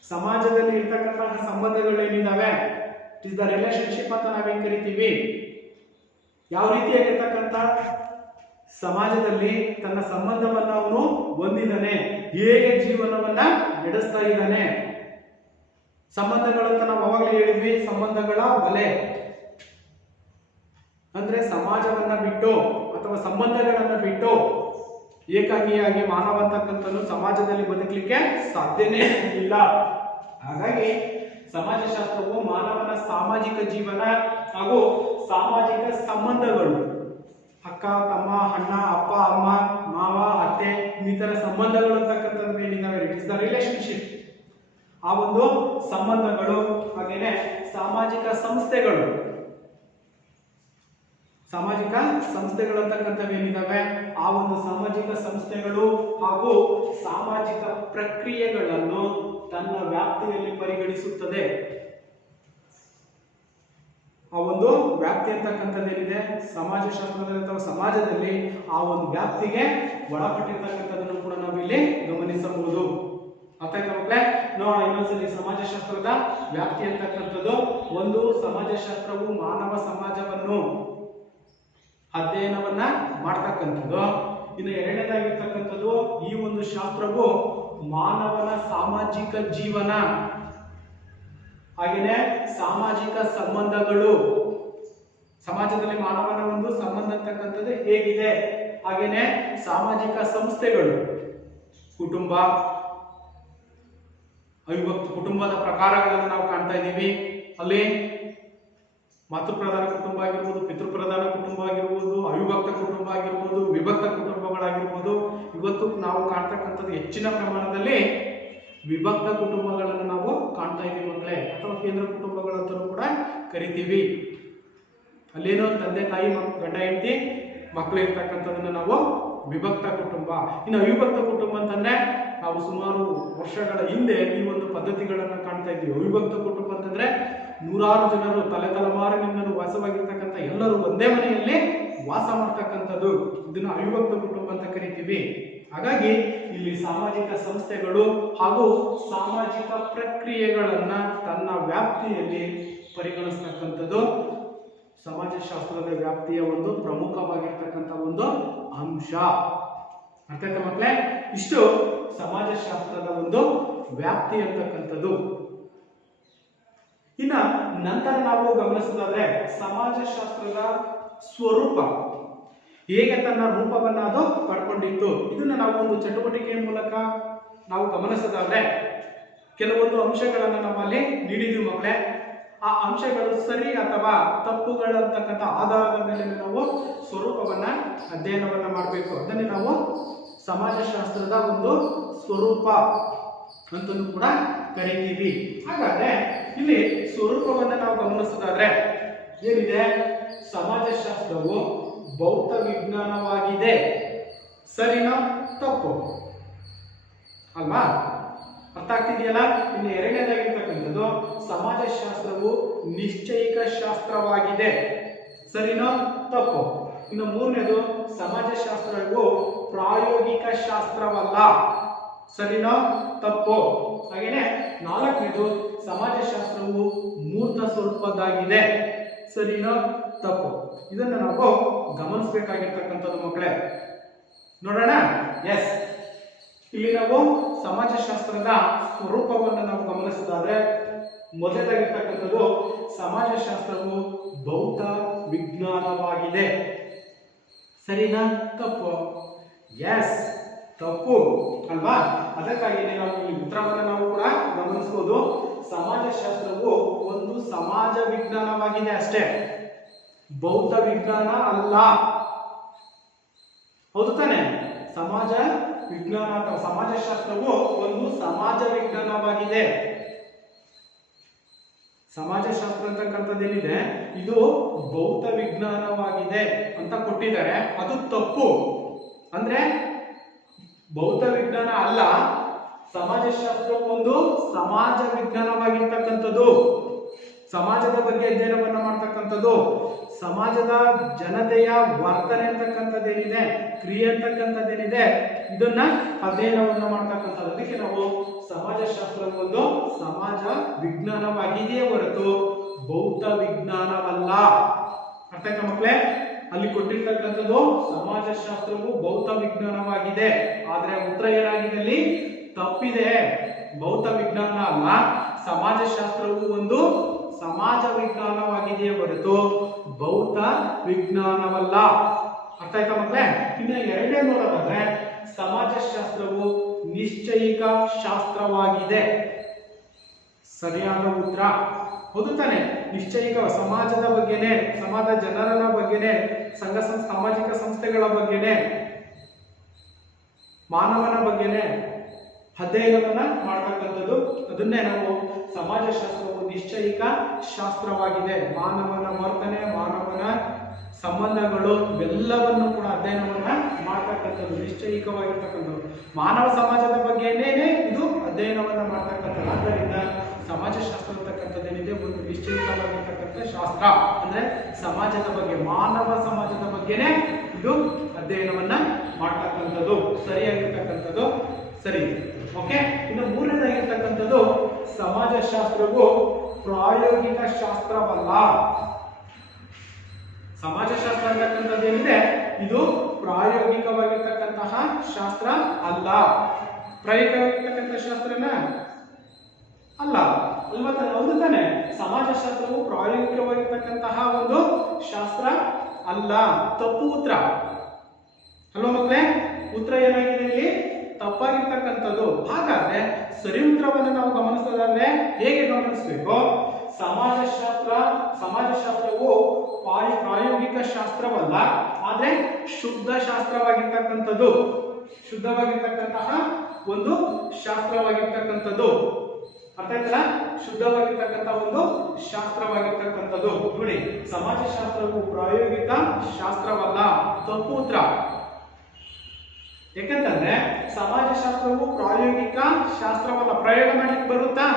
ಸಮಾಜದಲ್ಲಿ ಇರ್ತಕ್ಕಂತಹ ಸಂಬಂಧಗಳೇನಿದ್ದಾವೆ ಇಸ್ ದ ರಿಲೇಶನ್ಶಿಪ್ ಅಂತ ನಾವೇನ್ ಕರಿತೀವಿ, ಯಾವ ರೀತಿಯಾಗಿರ್ತಕ್ಕಂಥ ಸಮಾಜದಲ್ಲಿ ತನ್ನ ಸಂಬಂಧವನ್ನ ಅವನು ಹೊಂದಿದ್ದಾನೆ, ಹೇಗೆ ಜೀವನವನ್ನ ನಡೆಸ್ತಾ ಇದ್ದಾನೆ. ಸಂಬಂಧಗಳಂತ ನಾವು ಅವಾಗಲೇ ಹೇಳಿದ್ವಿ, ಸಂಬಂಧಗಳ ಬಲೆ ಅಂದ್ರೆ ಸಮಾಜವನ್ನ ಬಿಟ್ಟು ಅಥವಾ ಸಂಬಂಧಗಳನ್ನ ಬಿಟ್ಟು ಏಕಾಂಗಿಯಾಗಿ ಮಾನವ ಅಂತಕ್ಕಂಥನು ಸಮಾಜದಲ್ಲಿ ಬದುಕಲಿಕ್ಕೆ ಸಾಧ್ಯನೇ ಇಲ್ಲ. ಹಾಗಾಗಿ ಸಮಾಜಶಾಸ್ತ್ರವು ಮಾನವನ ಸಾಮಾಜಿಕ ಜೀವನ ಹಾಗೂ ಸಾಮಾಜಿಕ ಸಂಬಂಧಗಳು, ಅಕ್ಕ ತಮ್ಮ, ಅಣ್ಣ ಅಪ್ಪ ಅಮ್ಮ, ಮಾವ ಅತ್ತೆ, ಇನ್ನಿತರ ಸಂಬಂಧಗಳು ಅಂತಕ್ಕಂಥದ್ದು ಏನಿದ್ದಾವೆ ಇಟ್ ಇಸ್ ದ ರಿಲೇಶನ್ಶಿಪ್, ಆ ಒಂದು ಸಂಬಂಧಗಳು ಹಾಗೇನೆ ಸಾಮಾಜಿಕ ಸಂಸ್ಥೆಗಳು, ಸಾಮಾಜಿಕ ಸಂಸ್ಥೆಗಳು ಅಂತಕ್ಕಂಥವೇನಿದ್ದಾವೆ ಆ ಒಂದು ಸಾಮಾಜಿಕ ಸಂಸ್ಥೆಗಳು ಹಾಗೂ ಸಾಮಾಜಿಕ ಪ್ರಕ್ರಿಯೆಗಳನ್ನು ತನ್ನ ವ್ಯಾಪ್ತಿಯಲ್ಲಿ ಪರಿಗಣಿಸುತ್ತದೆ. ಆ ಒಂದು ವ್ಯಾಪ್ತಿ ಅಂತಕ್ಕಂಥದ್ದು ಏನಿದೆ ಸಮಾಜಶಾಸ್ತ್ರದಲ್ಲಿ ಅಥವಾ ಸಮಾಜದಲ್ಲಿ ಆ ಒಂದು ವ್ಯಾಪ್ತಿಗೆ ಒಳಪಟ್ಟಿರ್ತಕ್ಕಂಥದ್ದನ್ನು ಕೂಡ ನಾವು ಇಲ್ಲಿ ಗಮನಿಸಬಹುದು. ಅರ್ಥ ಆಯ್ತಾ ಮಕ್ಕಳೇ? ನೋಡೋಣ ಇನ್ನೊಂದ್ಸಲಿ ಸಮಾಜಶಾಸ್ತ್ರದ ವ್ಯಾಪ್ತಿ ಅಂತಕ್ಕಂಥದ್ದು. ಒಂದು, ಸಮಾಜಶಾಸ್ತ್ರವು ಮಾನವ ಸಮಾಜವನ್ನು ಅಧ್ಯಯನವನ್ನ ಮಾಡ್ತಕ್ಕಂಥದ್ದು. ಇನ್ನು ಎರಡನೇದಾಗಿರ್ತಕ್ಕಂಥದ್ದು, ಈ ಒಂದು ಶಾಸ್ತ್ರವು ಮಾನವನ ಸಾಮಾಜಿಕ ಜೀವನ ಹಾಗೇನೆ ಸಾಮಾಜಿಕ ಸಂಬಂಧಗಳು, ಸಮಾಜದಲ್ಲಿ ಮಾನವನ ಒಂದು ಸಂಬಂಧ ಅಂತಕ್ಕಂಥದ್ದು ಹೇಗಿದೆ, ಹಾಗೇನೆ ಸಾಮಾಜಿಕ ಸಂಸ್ಥೆಗಳು, ಕುಟುಂಬ, ಅವಿಭಕ್ತ ಕುಟುಂಬದ ಪ್ರಕಾರಗಳನ್ನು ನಾವು ಕಾಣ್ತಾ ಇದ್ದೀವಿ. ಅಲ್ಲಿ ಮಾತೃಪ್ರಧಾನ ಕುಟುಂಬ ಆಗಿರ್ಬೋದು, ಪಿತೃಪ್ರಧಾನ ಕುಟುಂಬ ಆಗಿರ್ಬೋದು, ಅವಿಭಕ್ತ ಕುಟುಂಬ ಆಗಿರ್ಬೋದು, ವಿಭಕ್ತ ಕುಟುಂಬಗಳಾಗಿರ್ಬೋದು. ಇವತ್ತು ನಾವು ಕಾಣ್ತಕ್ಕಂಥದ್ದು ಹೆಚ್ಚಿನ ಪ್ರಮಾಣದಲ್ಲಿ ವಿಭಕ್ತ ಕುಟುಂಬಗಳನ್ನು ನಾವು ಕಾಣ್ತಾ ಇದ್ದೀವಿ ಮಕ್ಕಳೇ, ಅಥವಾ ಕೇಂದ್ರ ಕುಟುಂಬಗಳಂತಲೂ ಕೂಡ ಕರಿತೀವಿ. ಅಲ್ಲೇನೋ ತಂದೆ ತಾಯಿ ಗಂಡ ಹೆಂಡತಿ ಮಕ್ಕಳು ಇರ್ತಕ್ಕಂಥದ್ದನ್ನು ನಾವು ವಿಭಕ್ತ ಕುಟುಂಬ. ಇನ್ನು ಅವಿಭಕ್ತ ಕುಟುಂಬ ಅಂತಂದ್ರೆ ನಾವು ಸುಮಾರು ವರ್ಷಗಳ ಹಿಂದೆ ಈ ಒಂದು ಪದ್ಧತಿಗಳನ್ನು ಕಾಣ್ತಾ ಇದ್ದೀವಿ. ಅವಿಭಕ್ತ ಕುಟುಂಬ ಅಂತಂದ್ರೆ ನೂರಾರು ಜನರು ತಲೆಮಾರಿನಿಂದಲೂ ವಾಸವಾಗಿರ್ತಕ್ಕಂಥ ಎಲ್ಲರೂ ಒಂದೇ ಮನೆಯಲ್ಲಿ ವಾಸ ಮಾಡ್ತಕ್ಕಂಥದ್ದು, ಇದನ್ನು ಅವಿಭಕ್ತ ಕುಟುಂಬ ಅಂತ ಕರಿತೀವಿ. ಹಾಗಾಗಿ ಇಲ್ಲಿ ಸಾಮಾಜಿಕ ಸಂಸ್ಥೆಗಳು ಹಾಗೂ ಸಾಮಾಜಿಕ ಪ್ರಕ್ರಿಯೆಗಳನ್ನ ತನ್ನ ವ್ಯಾಪ್ತಿಯಲ್ಲಿ ಪರಿಗಣಿಸ್ತಕ್ಕಂಥದ್ದು ಸಮಾಜಶಾಸ್ತ್ರದ ವ್ಯಾಪ್ತಿಯ ಒಂದು ಪ್ರಮುಖವಾಗಿರ್ತಕ್ಕಂಥ ಒಂದು ಅಂಶ. ಅರ್ಥ ಆಯ್ತಾ ಮಕ್ಕಳೇ? ಇಷ್ಟು ಸಮಾಜಶಾಸ್ತ್ರದ ಒಂದು ವ್ಯಾಪ್ತಿ ಅಂತಕ್ಕಂಥದ್ದು. ಇನ್ನ ನಂತರ ನಾವು ಗಮನಿಸೋದಾದ್ರೆ ಸಮಾಜಶಾಸ್ತ್ರದ ಸ್ವರೂಪ ಹೇಗೆ ತನ್ನ ರೂಪವನ್ನ ಅದು ಪಡ್ಕೊಂಡಿತ್ತು, ಇದನ್ನ ನಾವು ಒಂದು ಚಟುವಟಿಕೆಯ ಮೂಲಕ ನಾವು ಗಮನಿಸೋದಾದ್ರೆ ಕೆಲವೊಂದು ಅಂಶಗಳನ್ನ ನಮ್ಮಲ್ಲಿ ನೀಡಿದ್ವಿ ಮಕ್ಕಳೇ. ಆ ಅಂಶಗಳು ಸರಿ ಅಥವಾ ತಪ್ಪುಗಳಂತಕ್ಕಂಥ ಆಧಾರದ ಮೇಲೆ ನಾವು ಸ್ವರೂಪವನ್ನ ಅಧ್ಯಯನವನ್ನ ಮಾಡಬೇಕು. ಅದನ್ನೇ ನಾವು ಸಮಾಜಶಾಸ್ತ್ರದ ಒಂದು ಸ್ವರೂಪ ಅಂತಲೂ ಕೂಡ ಕರೀತೀವಿ. ಹಾಗಾದ್ರೆ ಇಲ್ಲಿ ಸ್ವರೂಪವನ್ನ ನಾವು ಗಮನಿಸೋದಾದ್ರೆ ಏನಿದೆ, ಸಮಾಜಶಾಸ್ತ್ರವು ಭೌತ ವಿಜ್ಞಾನವಾಗಿದೆ. ಸರಿನಾ ತಪ್ಪು ಅಲ್ವಾ? ಅರ್ಥ ಆಗ್ತಿದೆಯಲ್ಲ? ಇನ್ನು ಎರಡನೇದಾಗಿರ್ತಕ್ಕಂಥದ್ದು ಸಮಾಜಶಾಸ್ತ್ರವು ನಿಶ್ಚಯಿಕ ಶಾಸ್ತ್ರವಾಗಿದೆ. ಸರಿನಾ ತಪ್ಪು? ಇನ್ನು ಮೂರನೇದು ಸಮಾಜಶಾಸ್ತ್ರವು ಪ್ರಾಯೋಗಿಕ ಶಾಸ್ತ್ರವಲ್ಲ. ಸರಿನಾ ತಪ್ಪು? ಹಾಗೇನೆ ನಾಲ್ಕನೇದು ಸಮಾಜಶಾಸ್ತ್ರವು ಮೂರ್ತ ಸ್ವರೂಪದ್ದಾಗಿದೆ. ಸರಿನಾ ತಪ್ಪು? ಇದನ್ನು ನಾವು ಗಮನಿಸಬೇಕಾಗಿರ್ತಕ್ಕಂಥದ್ದು ಮಕ್ಕಳೇ. ನೋಡೋಣ. ಎಸ್, ಇಲ್ಲಿ ನಾವು ಸಮಾಜಶಾಸ್ತ್ರದ ಸ್ವರೂಪವನ್ನು ನಾವು ಗಮನಿಸೋದಾದ್ರೆ ಮೊದಲಾಗಿರ್ತಕ್ಕಂಥದ್ದು ಸಮಾಜಶಾಸ್ತ್ರವು ಭೌತ ವಿಜ್ಞಾನವಾಗಿದೆ. ಸರಿನಾ ತಪ್ಪು? ಎಸ್, ತಪ್ಪು ಅಲ್ವಾ? ಅದಕ್ಕಾಗಿ ನಾವು ಈ ಉತ್ತರವನ್ನು ನಾವು ಕೂಡ ಗಮನಿಸಬಹುದು. ಸಮಾಜಶಾಸ್ತ್ರವು ಒಂದು ಸಮಾಜ ವಿಜ್ಞಾನವಾಗಿದೆ ಅಷ್ಟೇ, ಭೌತ ವಿಜ್ಞಾನ ಅಲ್ಲ. ಹೌದು ತಾನೆ? ಸಮಾಜ ವಿಜ್ಞಾನ ಅಥವಾ ಸಮಾಜಶಾಸ್ತ್ರವು ಒಂದು ಸಮಾಜ ವಿಜ್ಞಾನವಾಗಿದೆ. ಸಮಾಜಶಾಸ್ತ್ರ ಅಂತಕ್ಕಂಥದ್ದೇನಿದೆ ಇದು ಭೌತ ವಿಜ್ಞಾನವಾಗಿದೆ ಅಂತ ಕೊಟ್ಟಿದ್ದಾರೆ, ಅದು ತಪ್ಪು. ಅಂದ್ರೆ ಭೌತ ವಿಜ್ಞಾನ ಅಲ್ಲ, ಸಮಾಜಶಾಸ್ತ್ರವು ಒಂದು ಸಮಾಜ ವಿಜ್ಞಾನವಾಗಿರ್ತಕ್ಕಂಥದ್ದು, ಸಮಾಜದ ಬಗ್ಗೆ ಅಧ್ಯಯನವನ್ನ ಮಾಡ್ತಕ್ಕಂಥದ್ದು, ಸಮಾಜದ ಜನತೆಯ ವರ್ತನೆ ಅಂತಕ್ಕಂಥದ್ದೇನಿದೆ, ಕ್ರಿಯೆ ಅಂತಕ್ಕಂಥದ್ದೇನಿದೆ, ಇದನ್ನ ಅಧ್ಯಯನವನ್ನ ಮಾಡ್ತಕ್ಕಂಥದ್ದು. ಅದಕ್ಕೆ ನಾವು ಸಮಾಜಶಾಸ್ತ್ರ ಒಂದು ಸಮಾಜ ವಿಜ್ಞಾನವಾಗಿದೆಯೇ ಹೊರತು ಭೌತ ವಿಜ್ಞಾನವಲ್ಲ. ಅರ್ಥ ಆಯ್ತಾ ಮಕ್ಕಳೇ? ಅಲ್ಲಿ ಕೊಟ್ಟಿರ್ತಕ್ಕಂಥದ್ದು ಸಮಾಜಶಾಸ್ತ್ರವು ಭೌತ ವಿಜ್ಞಾನವಾಗಿದೆ, ಆದ್ರೆ ಉತ್ತರ ಏನಾಗಿದೆ ಅಲ್ಲಿ ತಪ್ಪಿದೆ. ಭೌತ ವಿಜ್ಞಾನ ಅಲ್ಲ, ಸಮಾಜಶಾಸ್ತ್ರವು ಒಂದು ಸಮಾಜ ವಿಜ್ಞಾನವಾಗಿದೆಯೇ ಹೊರತು ಭೌತ ವಿಜ್ಞಾನವಲ್ಲ. ಅರ್ಥ ಆಯ್ತಾ ಮಕ್ಕಳೇ? ಇನ್ನು ಎರಡನೇ ನೋಡೋದಾದ್ರೆ ಸಮಾಜಶಾಸ್ತ್ರವು ನಿಶ್ಚಯಿಕ ಶಾಸ್ತ್ರವಾಗಿದೆ. ಸರಿಯಾದ ಉತ್ತರ. ಹೌದು ತಾನೆ? ನಿಶ್ಚಯಿಕ ಸಮಾಜದ ಬಗ್ಗೆನೆ, ಸಮಾಜ ಜನರ ಬಗ್ಗೆನೆ, ಸಾಮಾಜಿಕ ಸಂಸ್ಥೆಗಳ ಬಗ್ಗೆನೆ, ಮಾನವನ ಬಗ್ಗೆನೆ ಅಧ್ಯಯನವನ್ನ ಮಾಡ್ತಕ್ಕಂಥದ್ದು. ಅದನ್ನೇ ನಾವು ಸಮಾಜಶಾಸ್ತ್ರವು ನಿಶ್ಚಯಿಕ ಶಾಸ್ತ್ರವಾಗಿದೆ. ಮಾನವನ ವರ್ತನೆ, ಮಾನವನ ಸಂಬಂಧಗಳು ಇವೆಲ್ಲವನ್ನು ಕೂಡ ಅಧ್ಯಯನವನ್ನ ಮಾಡ್ತಕ್ಕಂಥದ್ದು, ನಿಶ್ಚಯಿಕವಾಗಿರ್ತಕ್ಕಂಥದ್ದು. ಮಾನವ ಸಮಾಜದ ಬಗ್ಗೆನೇ ಇದು ಅಧ್ಯಯನವನ್ನ ಮಾಡ್ತಕ್ಕಂಥದ್ದು. ಆದ್ದರಿಂದ ಸಮಾಜಶಾಸ್ತ್ರ ಅಂತಕ್ಕಂಥದ್ದೇನಿದೆ ಒಂದು ನಿಶ್ಚಿತವಾಗಿರ್ತಕ್ಕಂಥ ಶಾಸ್ತ್ರ. ಅಂದ್ರೆ ಸಮಾಜದ ಬಗ್ಗೆ, ಮಾನವ ಸಮಾಜದ ಬಗ್ಗೆನೇ ಇದು ಅಧ್ಯಯನವನ್ನ ಮಾಡ್ತಕ್ಕಂಥದ್ದು, ಸರಿಯಾಗಿರ್ತಕ್ಕಂಥದ್ದು ಸರಿ. ಓಕೆ, ಇನ್ನು ಮೂರನೇದಾಗಿರ್ತಕ್ಕಂಥದ್ದು ಸಮಾಜಶಾಸ್ತ್ರವು ಪ್ರಾಯೋಗಿಕ ಶಾಸ್ತ್ರವಲ್ಲ. ಸಮಾಜಶಾಸ್ತ್ರ ಅಂತಕ್ಕಂಥದ್ದೇನಿದೆ ಇದು ಪ್ರಾಯೋಗಿಕವಾಗಿರ್ತಕ್ಕಂತಹ ಶಾಸ್ತ್ರ ಅಲ್ಲ. ಪ್ರಾಯೋಗಿಕವಾಗಿರ್ತಕ್ಕಂಥ ಶಾಸ್ತ್ರನ ಅಲ್ಲ ಅಲ್ವಾ? ಹೌದು ತಾನೆ? ಸಮಾಜಶಾಸ್ತ್ರವು ಪ್ರಾಯೋಗಿಕವಾಗಿರ್ತಕ್ಕಂತಹ ಒಂದು ಶಾಸ್ತ್ರ ಅಲ್ಲ. ತಪ್ಪು ಉತ್ತರ ಅಲ್ವಾ ಮಕ್ಕಳೇ? ಉತ್ತರ ಏನಾಗಿದೆ ಇಲ್ಲಿ? ತಪ್ಪಾಗಿರ್ತಕ್ಕಂಥದ್ದು. ಹಾಗಾದ್ರೆ ಸರಿ ಉತ್ತರವನ್ನು ನಾವು ಗಮನಿಸೋದಾದ್ರೆ ಹೇಗೆ ಗಮನಿಸಬೇಕು? ಸಮಾಜಶಾಸ್ತ್ರವು ಪ್ರಾಯೋಗಿಕ ಶಾಸ್ತ್ರವಲ್ಲ, ಆದ್ರೆ ಶುದ್ಧ ಶಾಸ್ತ್ರವಾಗಿರ್ತಕ್ಕಂಥದ್ದು, ಶುದ್ಧವಾಗಿರ್ತಕ್ಕಂತಹ ಒಂದು ಶಾಸ್ತ್ರವಾಗಿರ್ತಕ್ಕಂಥದ್ದು. ಅರ್ಥ ಆಯ್ತಲ್ಲ? ಶುದ್ಧವಾಗಿರ್ತಕ್ಕಂಥ ಒಂದು ಶಾಸ್ತ್ರವಾಗಿರ್ತಕ್ಕಂಥದ್ದು. ನೋಡಿ, ಸಮಾಜಶಾಸ್ತ್ರವು ಪ್ರಾಯೋಗಿಕ ಶಾಸ್ತ್ರವಲ್ಲ. ತಪ್ಪು ಉತ್ತರ. ಯಾಕಂತಂದ್ರೆ ಸಮಾಜಶಾಸ್ತ್ರವು ಪ್ರಾಯೋಗಿಕ ಶಾಸ್ತ್ರವಲ್ಲ. ಪ್ರಯೋಗ ಮಾಡ್ಲಿಕ್ಕೆ ಬರುತ್ತಾ?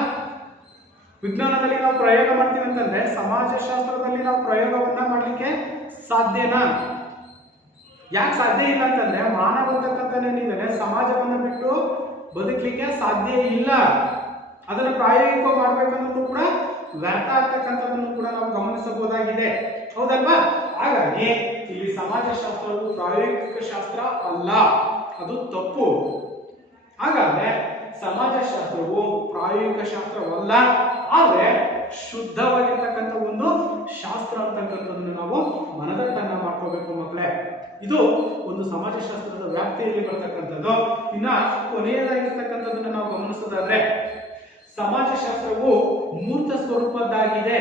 ವಿಜ್ಞಾನದಲ್ಲಿ ನಾವು ಪ್ರಯೋಗ ಮಾಡ್ತೀವಿ ಅಂತಂದ್ರೆ ಸಮಾಜಶಾಸ್ತ್ರದಲ್ಲಿ ನಾವು ಪ್ರಯೋಗವನ್ನ ಮಾಡ್ಲಿಕ್ಕೆ ಸಾಧ್ಯನಾ? ಯಾಕೆ ಸಾಧ್ಯ ಇಲ್ಲ ಅಂತಂದ್ರೆ ಮಾನವ ಅಂತಕ್ಕಂಥದ್ದೇನಿದೆ ಸಮಾಜವನ್ನ ಬಿಟ್ಟು ಬದುಕಲಿಕ್ಕೆ ಸಾಧ್ಯ ಇಲ್ಲ. ಅದನ್ನು ಪ್ರಾಯೋಗಿಕ ಮಾಡ್ಬೇಕನ್ನೋದು ಕೂಡ ವ್ಯರ್ಥ ಆಗ್ತಕ್ಕಂಥದ್ದನ್ನು ಕೂಡ ನಾವು ಗಮನಿಸಬಹುದಾಗಿದೆ. ಹೌದಲ್ವಾ? ಹಾಗಾಗಿ ಇಲ್ಲಿ ಸಮಾಜಶಾಸ್ತ್ರವು ಪ್ರಾಯೋಗಿಕ ಶಾಸ್ತ್ರ ಅಲ್ಲ, ಅದು ತಪ್ಪು. ಹಾಗಾದ್ರೆ ಸಮಾಜಶಾಸ್ತ್ರವು ಪ್ರಾಯೋಗಿಕ ಶಾಸ್ತ್ರವಲ್ಲ, ಆದ್ರೆ ಶುದ್ಧವಾಗಿರ್ತಕ್ಕಂಥ ಒಂದು ಶಾಸ್ತ್ರ ಅಂತಕ್ಕಂಥದ್ದನ್ನು ನಾವು ಮನದಟ್ಟನ್ನ ಮಾಡ್ಕೋಬೇಕು ಮಕ್ಕಳೇ. ಇದು ಒಂದು ಸಮಾಜಶಾಸ್ತ್ರದ ವ್ಯಾಪ್ತಿಯಲ್ಲಿ ಬರ್ತಕ್ಕಂಥದ್ದು. ಇನ್ನ ಕೊನೆಯದಾಗಿರ್ತಕ್ಕಂಥದ್ದನ್ನು ನಾವು ಗಮನಿಸೋದಾದ್ರೆ ಸಮಾಜಶಾಸ್ತ್ರವು ಮೂರ್ತ ಸ್ವರೂಪದ್ದಾಗಿದೆ.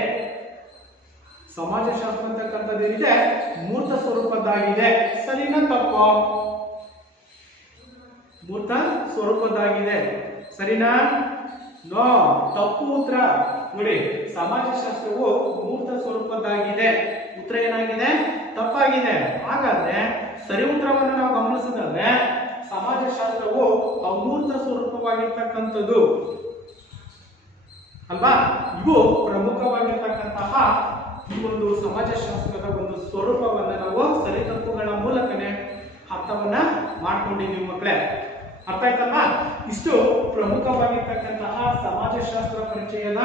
ಸಮಾಜಶಾಸ್ತ್ರ ಅಂತಕ್ಕಂಥದ್ದೇನಿದೆ ಮೂರ್ತ ಸ್ವರೂಪದ್ದಾಗಿದೆ. ಸರಿನಾ ತಪ್ಪೋ? ಮೂರ್ತ ಸ್ವರೂಪದ್ದಾಗಿದೆ. ಸರಿನಾ? ನೋ, ತಪ್ಪು ಉತ್ತರ. ನೋಡಿ, ಸಮಾಜಶಾಸ್ತ್ರವು ಮೂರ್ತ ಸ್ವರೂಪದ್ದಾಗಿದೆ. ಉತ್ತರ ಏನಾಗಿದೆ? ತಪ್ಪಾಗಿದೆ. ಹಾಗಾದ್ರೆ ಸರಿ ಉತ್ತರವನ್ನು ನಾವು ಗಮನಿಸಿದ್ರೆ ಸಮಾಜಶಾಸ್ತ್ರವು ಅಮೂರ್ತ ಸ್ವರೂಪವಾಗಿರ್ತಕ್ಕಂಥದ್ದು ಅಲ್ವಾ? ಇವು ಪ್ರಮುಖವಾಗಿರ್ತಕ್ಕಂತಹ ಈ ಒಂದು ಸಮಾಜಶಾಸ್ತ್ರದ ಒಂದು ಸ್ವರೂಪವನ್ನ ನಾವು ಸರಿ ತಪ್ಪುಗಳ ಮೂಲಕನೇ ಅರ್ಥವನ್ನ ಮಾಡ್ಕೊಂಡಿದ್ದೀವಿ ಮಕ್ಕಳೇ. ಅರ್ಥ ಆಯ್ತಲ್ವಾ? ಇಷ್ಟು ಪ್ರಮುಖವಾಗಿರ್ತಕ್ಕಂತಹ ಸಮಾಜಶಾಸ್ತ್ರ ಪರಿಚಯದ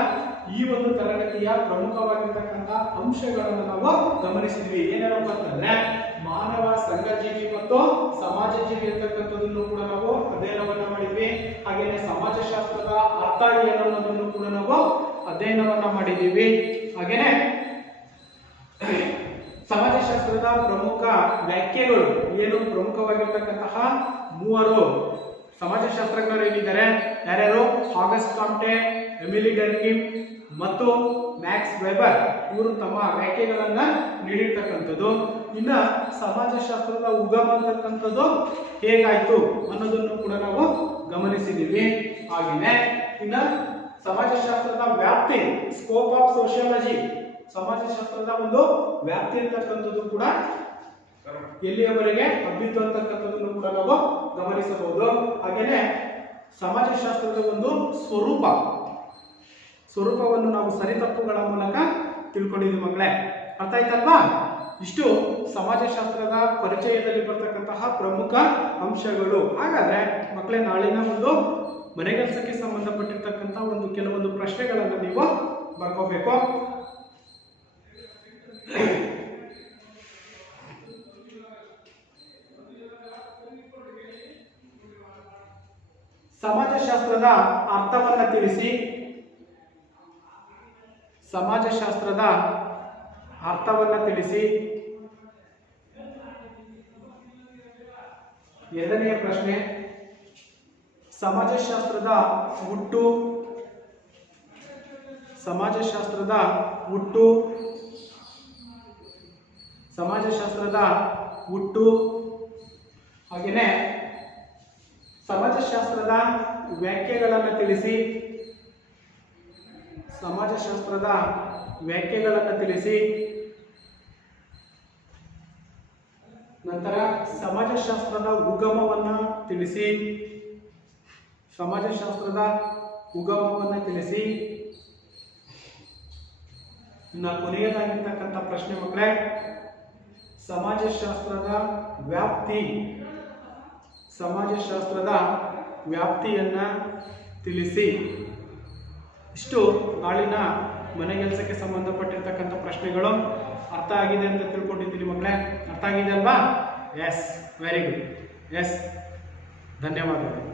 ಈ ಒಂದು ತರಗತಿಯ ಪ್ರಮುಖವಾಗಿರ್ತಕ್ಕಂತಹ ಅಂಶಗಳನ್ನು ನಾವು ಗಮನಿಸಿದ್ವಿ. ಏನೇನಪ್ಪ ಅಂತಂದ್ರೆ ಮಾನವ ಸಂಘಜೀವಿ ಮತ್ತು ಸಮಾಜ ಜೀವಿ ಇರ್ತಕ್ಕಂಥದ್ದನ್ನು ಕೂಡ ನಾವು ಅಧ್ಯಯನವನ್ನ ಮಾಡಿದ್ವಿ. ಹಾಗೇನೆ ಸಮಾಜಶಾಸ್ತ್ರದ ಅರ್ಥ ಏನು ಅನ್ನೋದನ್ನು ಕೂಡ ನಾವು ಅಧ್ಯಯನವನ್ನ ಮಾಡಿದ್ದೀವಿ. ಹಾಗೇನೆ ಸಮಾಜಶಾಸ್ತ್ರದ ಪ್ರಮುಖ ವ್ಯಾಖ್ಯೆಗಳು ಏನು, ಪ್ರಮುಖವಾಗಿರ್ತಕ್ಕಂತಹ ಮೂವರು ಸಮಾಜಶಾಸ್ತ್ರಜ್ಞರು ಏನಿದ್ದಾರೆ, ಯಾರ್ಯಾರು? ಆಗಸ್ಟ್ ಕಾಂಟೆ, ಎಮಿಲಿ ಡರ್ಕಿಮ್ ಮತ್ತು ಮ್ಯಾಕ್ಸ್ ವೆಬರ್. ಇವರು ತಮ್ಮ ವ್ಯಾಖ್ಯೆಗಳನ್ನ ನೀಡಿರ್ತಕ್ಕಂಥದ್ದು. ಇನ್ನ ಸಮಾಜಶಾಸ್ತ್ರದ ಉಗಮ ಅಂತಕ್ಕಂಥದ್ದು ಹೇಗಾಯ್ತು ಅನ್ನೋದನ್ನು ಕೂಡ ನಾವು ಗಮನಿಸಿದ್ದೀವಿ. ಹಾಗೆಯೇ ಇನ್ನ ಸಮಾಜಶಾಸ್ತ್ರದ ವ್ಯಾಪ್ತಿ, ಸ್ಕೋಪ್ ಆಫ್ ಸೋಷಿಯಾಲಜಿ, ಸಮಾಜಶಾಸ್ತ್ರದ ಒಂದು ವ್ಯಾಪ್ತಿ ಅಂತಕ್ಕಂಥದ್ದು ಕೂಡ ಎಲ್ಲಿಯವರೆಗೆ ಹಬ್ಬಿತು ಅಂತಕ್ಕಂಥದ್ದನ್ನು ಕೂಡ ನಾವು ಗಮನಿಸಬಹುದು. ಹಾಗೇನೆ ಸಮಾಜಶಾಸ್ತ್ರದ ಒಂದು ಸ್ವರೂಪವನ್ನು ನಾವು ಸರಿತಪ್ಪುಗಳ ಮೂಲಕ ತಿಳ್ಕೊಂಡಿದ್ದೀವಿ ಮಕ್ಕಳೇ. ಅರ್ಥ ಆಯ್ತಲ್ವಾ? ಇಷ್ಟು ಸಮಾಜಶಾಸ್ತ್ರದ ಪರಿಚಯದಲ್ಲಿ ಬರ್ತಕ್ಕಂತಹ ಪ್ರಮುಖ ಅಂಶಗಳು. ಹಾಗಾದ್ರೆ ಮಕ್ಕಳೇ, ನಾಳಿನ ಒಂದು ಮನೆಗೆಲಸಕ್ಕೆ ಸಂಬಂಧಪಟ್ಟಿರ್ತಕ್ಕಂಥ ಒಂದು ಕೆಲವೊಂದು ಪ್ರಶ್ನೆಗಳನ್ನು ನೀವು ಬರ್ಕೋಬೇಕು. ಸಮಾಜಶಾಸ್ತ್ರದ ಅರ್ಥವನ್ನ ತಿಳಿಸಿ. ಸಮಾಜಶಾಸ್ತ್ರದ ಅರ್ಥವನ್ನ ತಿಳಿಸಿ. ಎರಡನೆಯ ಪ್ರಶ್ನೆ, ಸಮಾಜಶಾಸ್ತ್ರದ ಹುಟ್ಟು. ಸಮಾಜಶಾಸ್ತ್ರದ ಹುಟ್ಟು. ಸಮಾಜಶಾಸ್ತ್ರದ ಹುಟ್ಟು. ಹಾಗೆಯೇ ಸಮಾಜಶಾಸ್ತ್ರದ ವ್ಯಾಖ್ಯೆಗಳನ್ನು ತಿಳಿಸಿ. ಸಮಾಜಶಾಸ್ತ್ರದ ವ್ಯಾಖ್ಯೆಗಳನ್ನು ತಿಳಿಸಿ. ನಂತರ ಸಮಾಜಶಾಸ್ತ್ರದ ಉಗಮವನ್ನು ತಿಳಿಸಿ. ಸಮಾಜಶಾಸ್ತ್ರದ ಉಗಮವನ್ನು ತಿಳಿಸಿ. ಇನ್ನ ಕೊನೆಯದಾಗಿರ್ತಕ್ಕಂಥ ಪ್ರಶ್ನೆ ಮಕ್ಕಳೇ, ಸಮಾಜಶಾಸ್ತ್ರದ ವ್ಯಾಪ್ತಿಯನ್ನ ತಿಳಿಸಿ. ಇಷ್ಟು ನಾಳಿನ ಮನೆಗೆಲಸಕ್ಕೆ ಸಂಬಂಧಪಟ್ಟಿರ್ತಕ್ಕಂಥ ಪ್ರಶ್ನೆಗಳು. ಅರ್ಥ ಆಗಿದೆ ಅಂತ ತಿಳ್ಕೊಂಡಿದ್ದೀನಿ ಮಕ್ಕಳೇ. ಅರ್ಥ ಆಗಿದೆ ಅಲ್ವಾ? S, very good. ಎಸ್, ಧನ್ಯವಾದಗಳು.